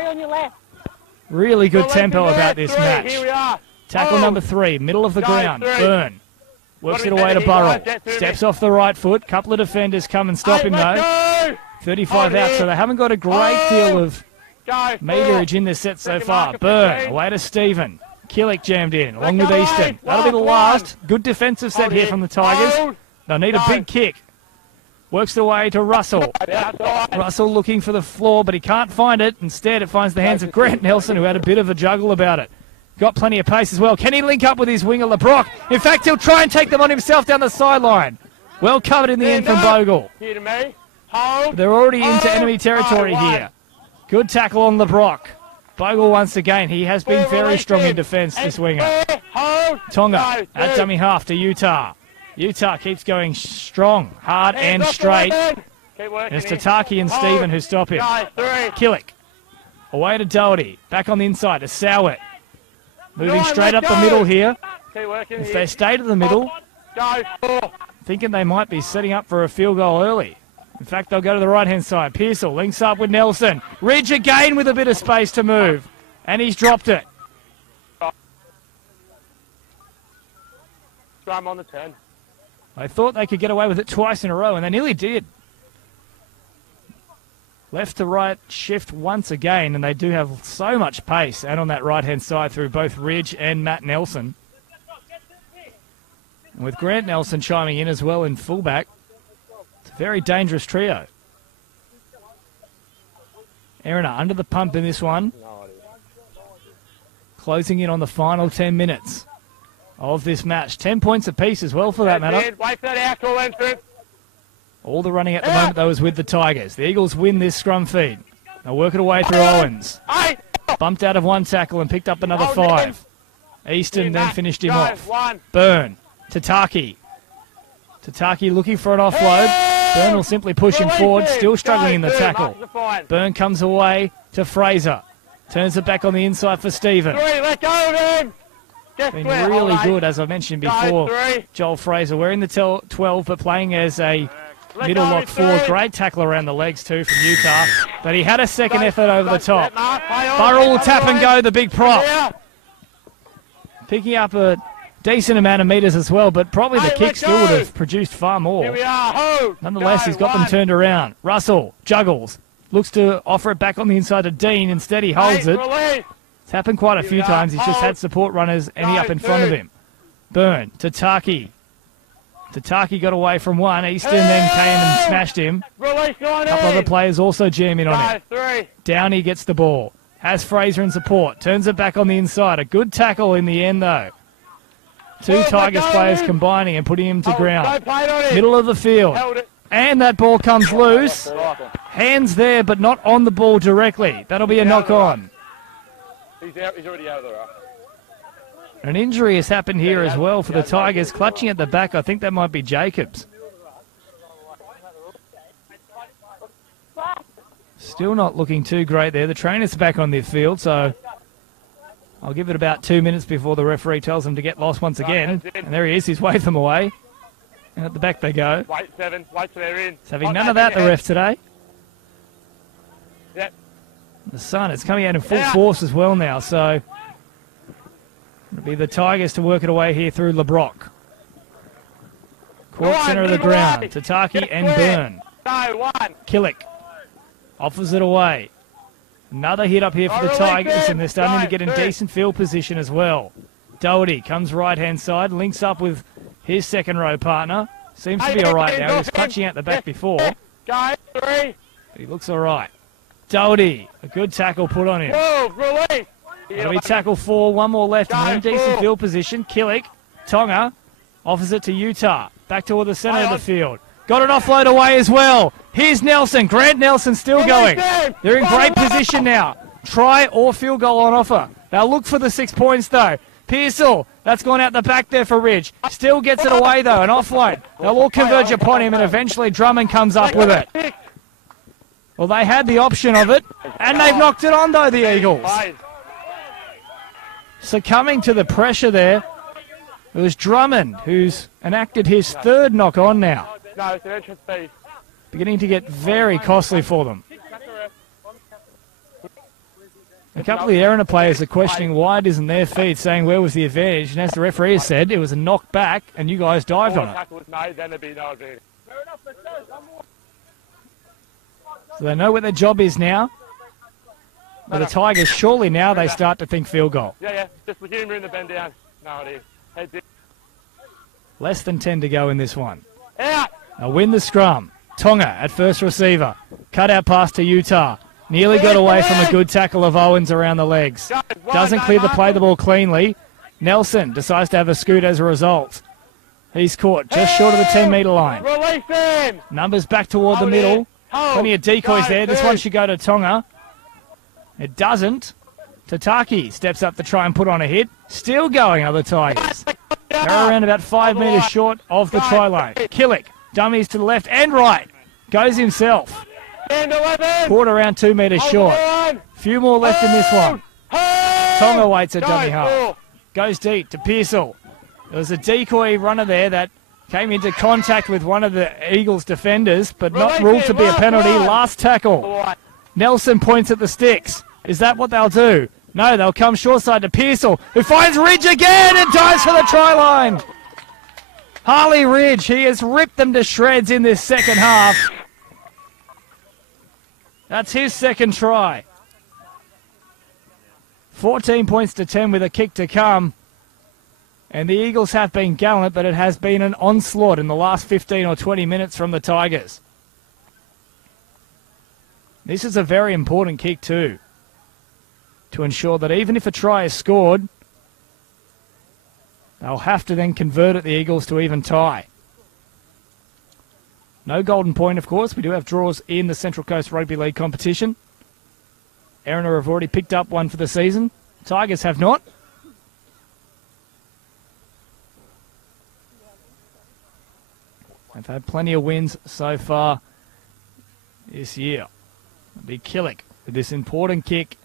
Really good tempo about this match. Tackle number 3, middle of the ground. Byrne works it away to Burrell. Steps off the right foot. Couple of defenders come and stop him though. 35 out, so they haven't got a great deal of meterage in this set so far. Byrne away to Stephen. Killick jammed in along with Easton. That'll be the last. Good defensive set here from the Tigers. They'll need a big kick. Works the way to Russell. Russell looking for the floor, but he can't find it. Instead, it finds the hands of Grant Nelson, who had a bit of a juggle about it. Got plenty of pace as well. Can he link up with his winger, LeBrock? In fact, he'll try and take them on himself down the sideline. Well covered in the end from Bogle. They're already into enemy territory here. Good tackle on LeBrock. Bogle once again. He has been very strong in defence, this winger. Tonga at dummy half to Utah. Utah keeps going strong, hard and straight. It's Tataki and Stephen who stop him. Killick away to Doherty. Back on the inside to Sowett. Moving straight up the middle here. If they stay to the middle, thinking they might be setting up for a field goal early. In fact, they'll go to the right-hand side. Pearsall links up with Nelson. Ridge again with a bit of space to move. And he's dropped it. Scrum on the 10. I thought they could get away with it twice in a row, and they nearly did. Left to right shift once again, and they do have so much pace out on that right-hand side through both Ridge and Matt Nelson. And with Grant Nelson chiming in as well in fullback, it's a very dangerous trio. Erina under the pump in this one. Closing in on the final 10 minutes of this match. 10 points apiece as well for that matter. Wait for that outdoor entrance. All the running at the moment, though, is with the Tigers. The Eagles win this scrum feed. They'll work it away through Owens. Bumped out of one tackle and picked up another 5. Easton then finished him off. Byrne. Tataki. Tataki looking for an offload. Byrne will simply push him forward, still struggling in the tackle. Byrne comes away to Fraser. Turns it back on the inside for Stephen. Let go of him. Been really good, as I mentioned before, Joel Fraser. Wearing the 12, but playing as a middle lock forward. Great tackle around the legs too from Utah. But he had a second effort over the top. Burrell will tap and go, the big prop. Picking up a decent amount of metres as well, but probably the kick still would have produced far more. Nonetheless, he's got them turned around. Russell juggles. Looks to offer it back on the inside to Dean. Instead, he holds it. It's happened quite a few times. He's just had support runners ending up in front of him. Byrne, Tataki. Tataki got away from one. Easton then came and smashed him. A couple other players also jam in on him. Downey gets the ball. Has Fraser in support. Turns it back on the inside. A good tackle in the end, though. Two Tigers players combining and putting him to ground. Middle of the field. And that ball comes loose. Hands there, but not on the ball directly. That'll be a knock-on. He's already out of there. An injury has happened here as well for the Tigers. Clutching at the back, I think that might be Jacobs. Still not looking too great there. The trainers are back on the field, so I'll give it about 2 minutes before the referee tells them to get lost once again. And there he is. He's waved them away. And at the back they go. Wait, 7. Wait till they're in. He's having none of that, the ref today. Yep. The sun is coming out in full force as well now, so it'll be the Tigers to work it away here through LeBrock. Court centre of the ground. Tataki and Byrne. No, 1. Killick offers it away. Another hit up here for the Tigers, and they're starting to get in decent field position as well. Doherty comes right-hand side, links up with his second row partner. Seems to be all right now. He was clutching out the back before. Go, 3. But he looks all right. Doherty, a good tackle put on him. Move, release. It'll be tackle 4, one more left, and in decent field position. Killick, Tonga, offers it to Utah. Back toward the centre of the field. Got an offload away as well. Here's Nelson. Grant Nelson still going. They're in great position now. Try or field goal on offer. They'll look for the 6 points though. Pearsall, that's gone out the back there for Ridge. Still gets it away though, an offload. They'll all converge upon him, and eventually Drummond comes up with it. Well, they had the option of it, and they've knocked it on though, the Eagles. Succumbing to the pressure there, it was Drummond who's enacted his third knock on now. No, it's an entrance fee. Beginning to get very costly for them. A couple of the Erina players are questioning why it isn't their feet, saying where was the advantage, and as the referee has said, it was a knock back and you guys dived on it. Tackle was made, then there'd be no advantage. So they know what their job is now. But the Tigers, surely now they start to think field goal. Yeah, just the humour in the bend down. No, it is. Heads in. Less than 10 to go in this one. Out! They'll win the scrum. Tonga at first receiver. Cut out pass to Utah. Nearly got away from a good tackle of Owens around the legs. Doesn't clear the ball cleanly. Nelson decides to have a scoot as a result. He's caught just short of the 10-metre line. Release him! Numbers back toward the middle. Plenty of decoys there. This one should go to Tonga. It doesn't. Tataki steps up to try and put on a hit. Still going, other Tigers. They're around about 5 metres short of the try line. Killick, dummies to the left and right. Goes himself. Caught around 2 metres short. Few more left in this one. Tonga waits at dummy half. Goes deep to Pearsall. There was a decoy runner there that came into contact with one of the Eagles' defenders, but not ruled to be a penalty. Last tackle. Nelson points at the sticks. Is that what they'll do? No, they'll come short side to Pearsall, who finds Ridge again and dives for the try line. Harley Ridge, he has ripped them to shreds in this second half. That's his second try. 14 points to 10 with a kick to come. And the Eagles have been gallant, but it has been an onslaught in the last 15 or 20 minutes from the Tigers. This is a very important kick too, to ensure that even if a try is scored, they'll have to then convert it, the Eagles, to even tie. No golden point, of course. We do have draws in the Central Coast Rugby League competition. Erina have already picked up one for the season. Tigers have not. They've had plenty of wins so far this year. It'll be Killick with this important kick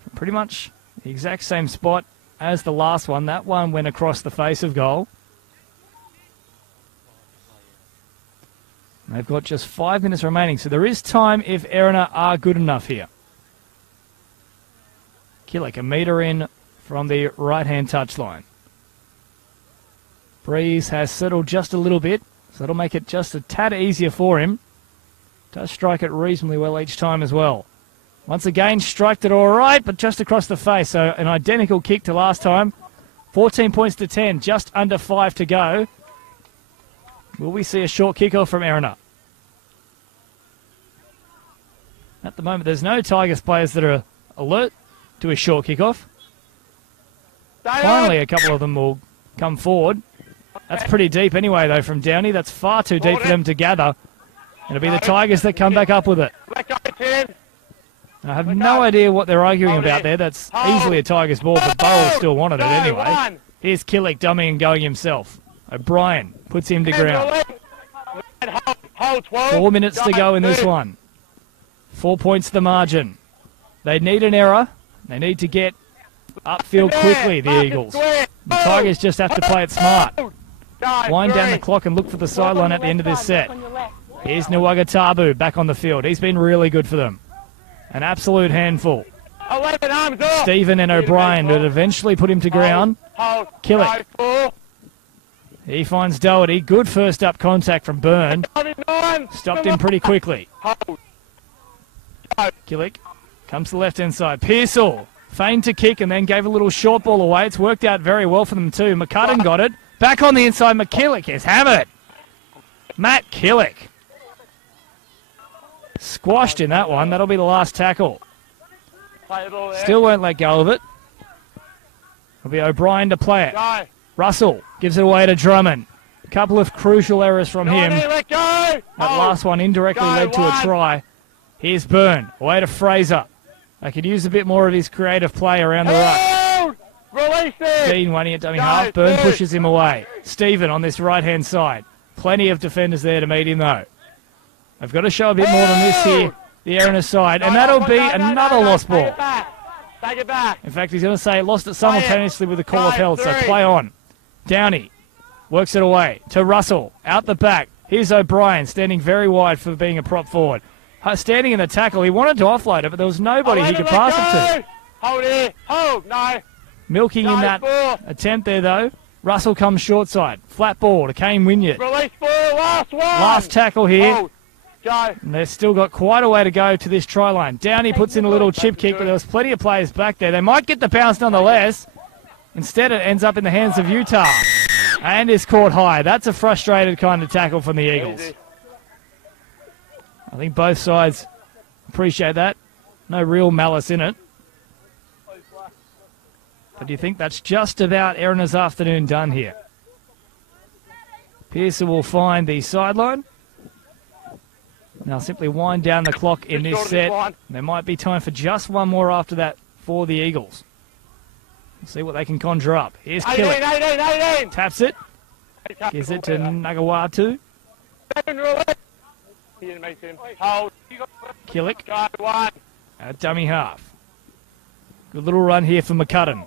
from pretty much the exact same spot as the last one. That one went across the face of goal. They've got just 5 minutes remaining, so there is time if Erina are good enough here. Killick, a metre in from the right-hand touchline. Breeze has settled just a little bit, so that'll make it just a tad easier for him. Does strike it reasonably well each time as well. Once again, striked it all right, but just across the face, so an identical kick to last time. 14 points to 10, just under 5 to go. Will we see a short kickoff from Erina? At the moment, there's no Tigers players that are alert to a short kickoff. Finally, a couple of them will come forward. That's pretty deep anyway, though, from Downey. That's far too deep for them to gather. It'll be the Tigers that come back up with it. I have no idea what they're arguing about there. That's easily a Tigers ball, but Burrell still wanted it anyway. Here's Killick dummying and going himself. O'Brien puts him to ground. 4 minutes to go in this one. 4 points the margin. They need an error. They need to get upfield quickly, the Eagles. The Tigers just have to play it smart. Wind down the clock and look for the sideline at the end of this set. Here's Nwagatabu back on the field. He's been really good for them. An absolute handful. Stephen and O'Brien would eventually put him to ground. Killick. He finds Doherty. Good first up contact from Byrne. Stopped him pretty quickly. Killick comes to the left-hand side. Pearsall feigned to kick and then gave a little short ball away. It's worked out very well for them too. McCudden got it. Back on the inside, McKillick. Yes, have it. Matt Killick. Squashed in that one. That'll be the last tackle. Still won't let go of it. It'll be O'Brien to play it. Russell gives it away to Drummond. A couple of crucial errors from him. That last one indirectly led to a try. Here's Byrne. Away to Fraser. They could use a bit more of his creative play around the ruck. Dean winning at dummy half. Byrne pushes him away. Stephen on this right-hand side. Plenty of defenders there to meet him, though. They've got to show a bit more than this here. The Erina side. And that'll be another lost ball. Take it back. In fact, he's going to say lost it simultaneously with the call of held. So play on. Downey works it away to Russell. Out the back. Here's O'Brien standing very wide for being a prop forward. Standing in the tackle. He wanted to offload it, but there was nobody he could pass it to. Hold it. Hold. No. Milking in that attempt there, though. Russell comes short side. Flat ball to Kane Wynyard. Release ball. Last one. Last tackle here. Hold. Go. And they've still got quite a way to go to this try line. Downey puts in a little chip kick, but there was plenty of players back there. They might get the bounce nonetheless. Instead, it ends up in the hands of Utah. And is caught high. That's a frustrated kind of tackle from the Eagles. I think both sides appreciate that. No real malice in it. But do you think that's just about Erina's afternoon done here? Pearson will find the sideline. Now simply wind down the clock in this set. There might be time for just one more after that for the Eagles. We'll see what they can conjure up. Here's Killick. 18. Taps it. Gives it to Nagawatu. Killick. At dummy half. Good little run here for McCudden.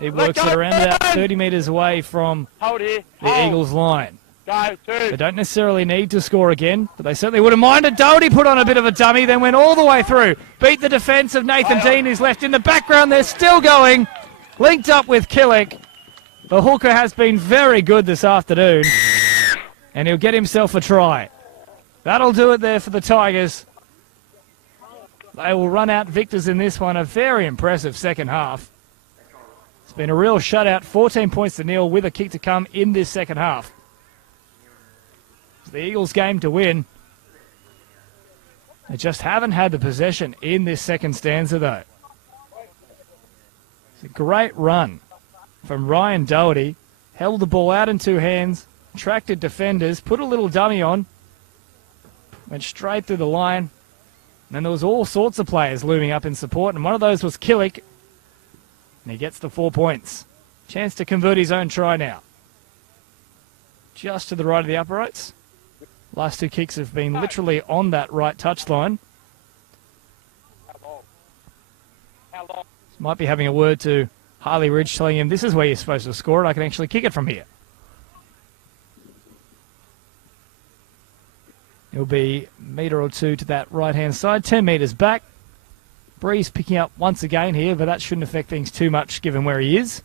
He works it around about 30 metres away from the Eagles line. They don't necessarily need to score again, but they certainly wouldn't mind it. Doherty put on a bit of a dummy, then went all the way through. Beat the defence of Nathan Dean, who's left in the background. They're still going. Linked up with Killick. The hooker has been very good this afternoon, and he'll get himself a try. That'll do it there for the Tigers. They will run out victors in this one. A very impressive second half. It's been a real shutout. 14 points to nil with a kick to come in this second half. The Eagles' game to win. They just haven't had the possession in this second stanza, though. It's a great run from Ryan Doherty. Held the ball out in two hands, attracted defenders, put a little dummy on, went straight through the line. And then there was all sorts of players looming up in support, and one of those was Killick. And he gets the 4 points. Chance to convert his own try now. Just to the right of the uprights. Last two kicks have been literally on that right touchline. Might be having a word to Harley Ridge, telling him this is where you're supposed to score it. I can actually kick it from here. It'll be a metre or two to that right-hand side. 10 metres back. Breeze picking up once again here, but that shouldn't affect things too much given where he is.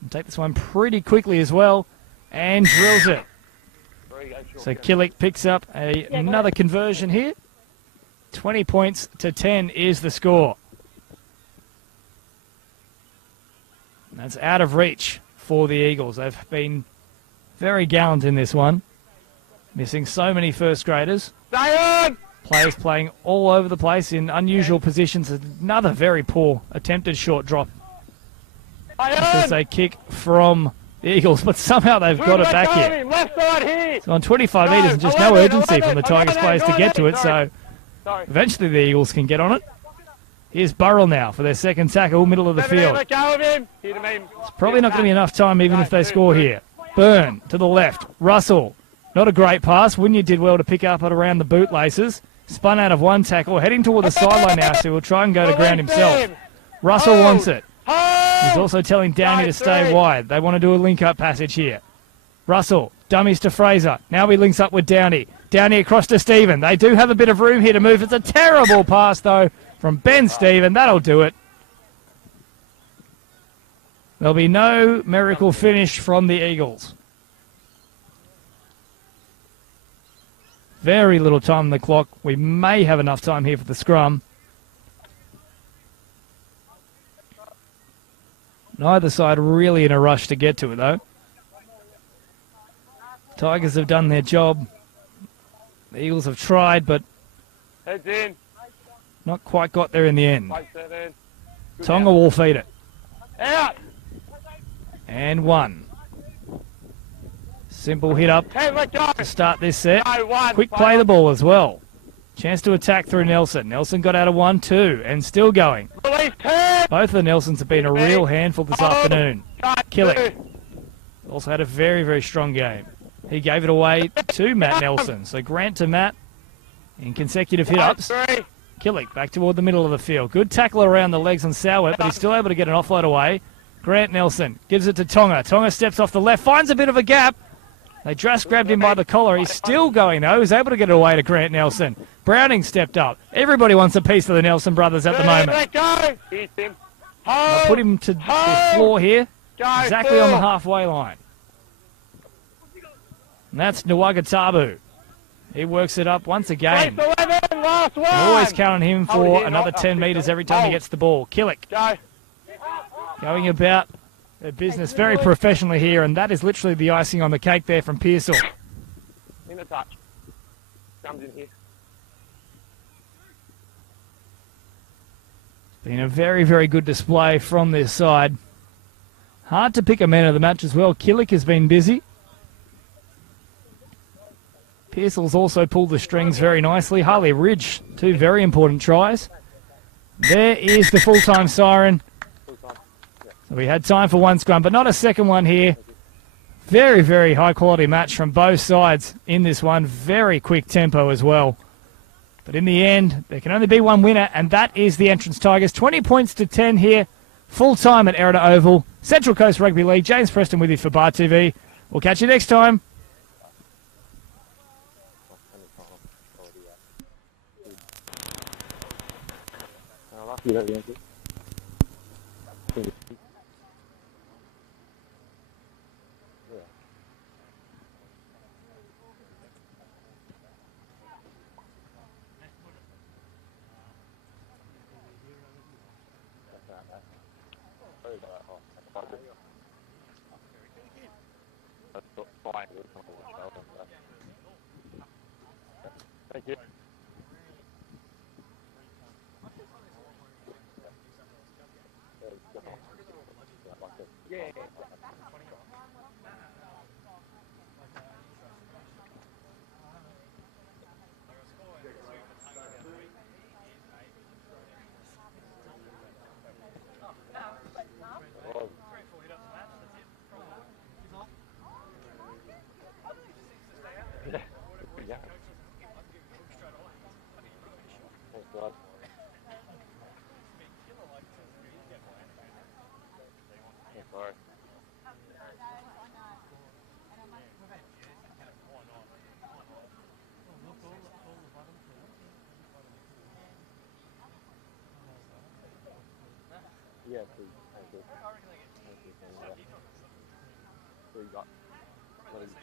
And take this one pretty quickly as well. And drills it. So Killick picks up another conversion here. 20 points to 10 is the score. And that's out of reach for the Eagles. They've been very gallant in this one. Missing so many first graders. Players playing all over the place in unusual positions. Another very poor attempted short drop. Because they kick from the Eagles, but somehow they've got it back here. So on 25 metres and just no urgency from the Tigers players to get to it, so eventually the Eagles can get on it. Here's Burrell now for their second tackle, middle of the field. It's probably not going to be enough time even if they score here. Byrne to the left. Russell, not a great pass. Wynyard did well to pick up it around the bootlaces. Spun out of one tackle, heading toward the sideline now, so he'll try and go to ground himself. Russell wants it. He's also telling Downey to stay wide. They want to do a link-up passage here. Russell, dummies to Fraser. Now he links up with Downey. Downey across to Stephen. They do have a bit of room here to move. It's a terrible pass, though, from Ben Stephen. That'll do it. There'll be no miracle finish from the Eagles. Very little time on the clock. We may have enough time here for the scrum. Neither side really in a rush to get to it, though. Tigers have done their job. The Eagles have tried, but Heads in. not quite got there in the end. 5-7. Tonga will feed it. Out. And one. Simple hit up Hey, let go. to start this set. No, one. Quick play the ball as well. Chance to attack through Nelson. Nelson got out of 1-2 and still going. Release 10. Both of the Nelsons have been a real handful this afternoon. Killick also had a very, very strong game. He gave it away to Matt Nelson. So Grant to Matt in consecutive hit-ups. 3. Killick back toward the middle of the field. Good tackle around the legs on Sowett, but he's still able to get an offload away. Grant Nelson gives it to Tonga. Tonga steps off the left, finds a bit of a gap. They just grabbed him by the collar. He's still going, though. He's able to get it away to Grant Nelson. Browning stepped up. Everybody wants a piece of the Nelson brothers at the moment. Let go. Hit him. I'll put him to the floor here, exactly on the halfway line. And that's Nwagatabu. He works it up once again. 11. Last one. Always count on him for another 10 metres every time he gets the ball. Killick Go. going about their business very professionally here, and that is literally the icing on the cake there from Pearsall. In the touch. Comes in here. Been a very, very good display from this side. Hard to pick a man of the match as well. Killick has been busy. Pearsall's also pulled the strings very nicely. Harley Ridge, 2 very important tries. There is the full-time siren. So we had time for one scrum, but not a second one here. Very, very high-quality match from both sides in this one. Very quick tempo as well. But in the end, there can only be one winner, and that is the Entrance Tigers. 20 points to 10 here, full-time at Erina Oval. Central Coast Rugby League. James Preston with you for Bar TV. We'll catch you next time. Thank you. Yeah. Yeah. Thanks, God. Thanks, Lord. Yeah, please. Thank you. Thank you. So you got what is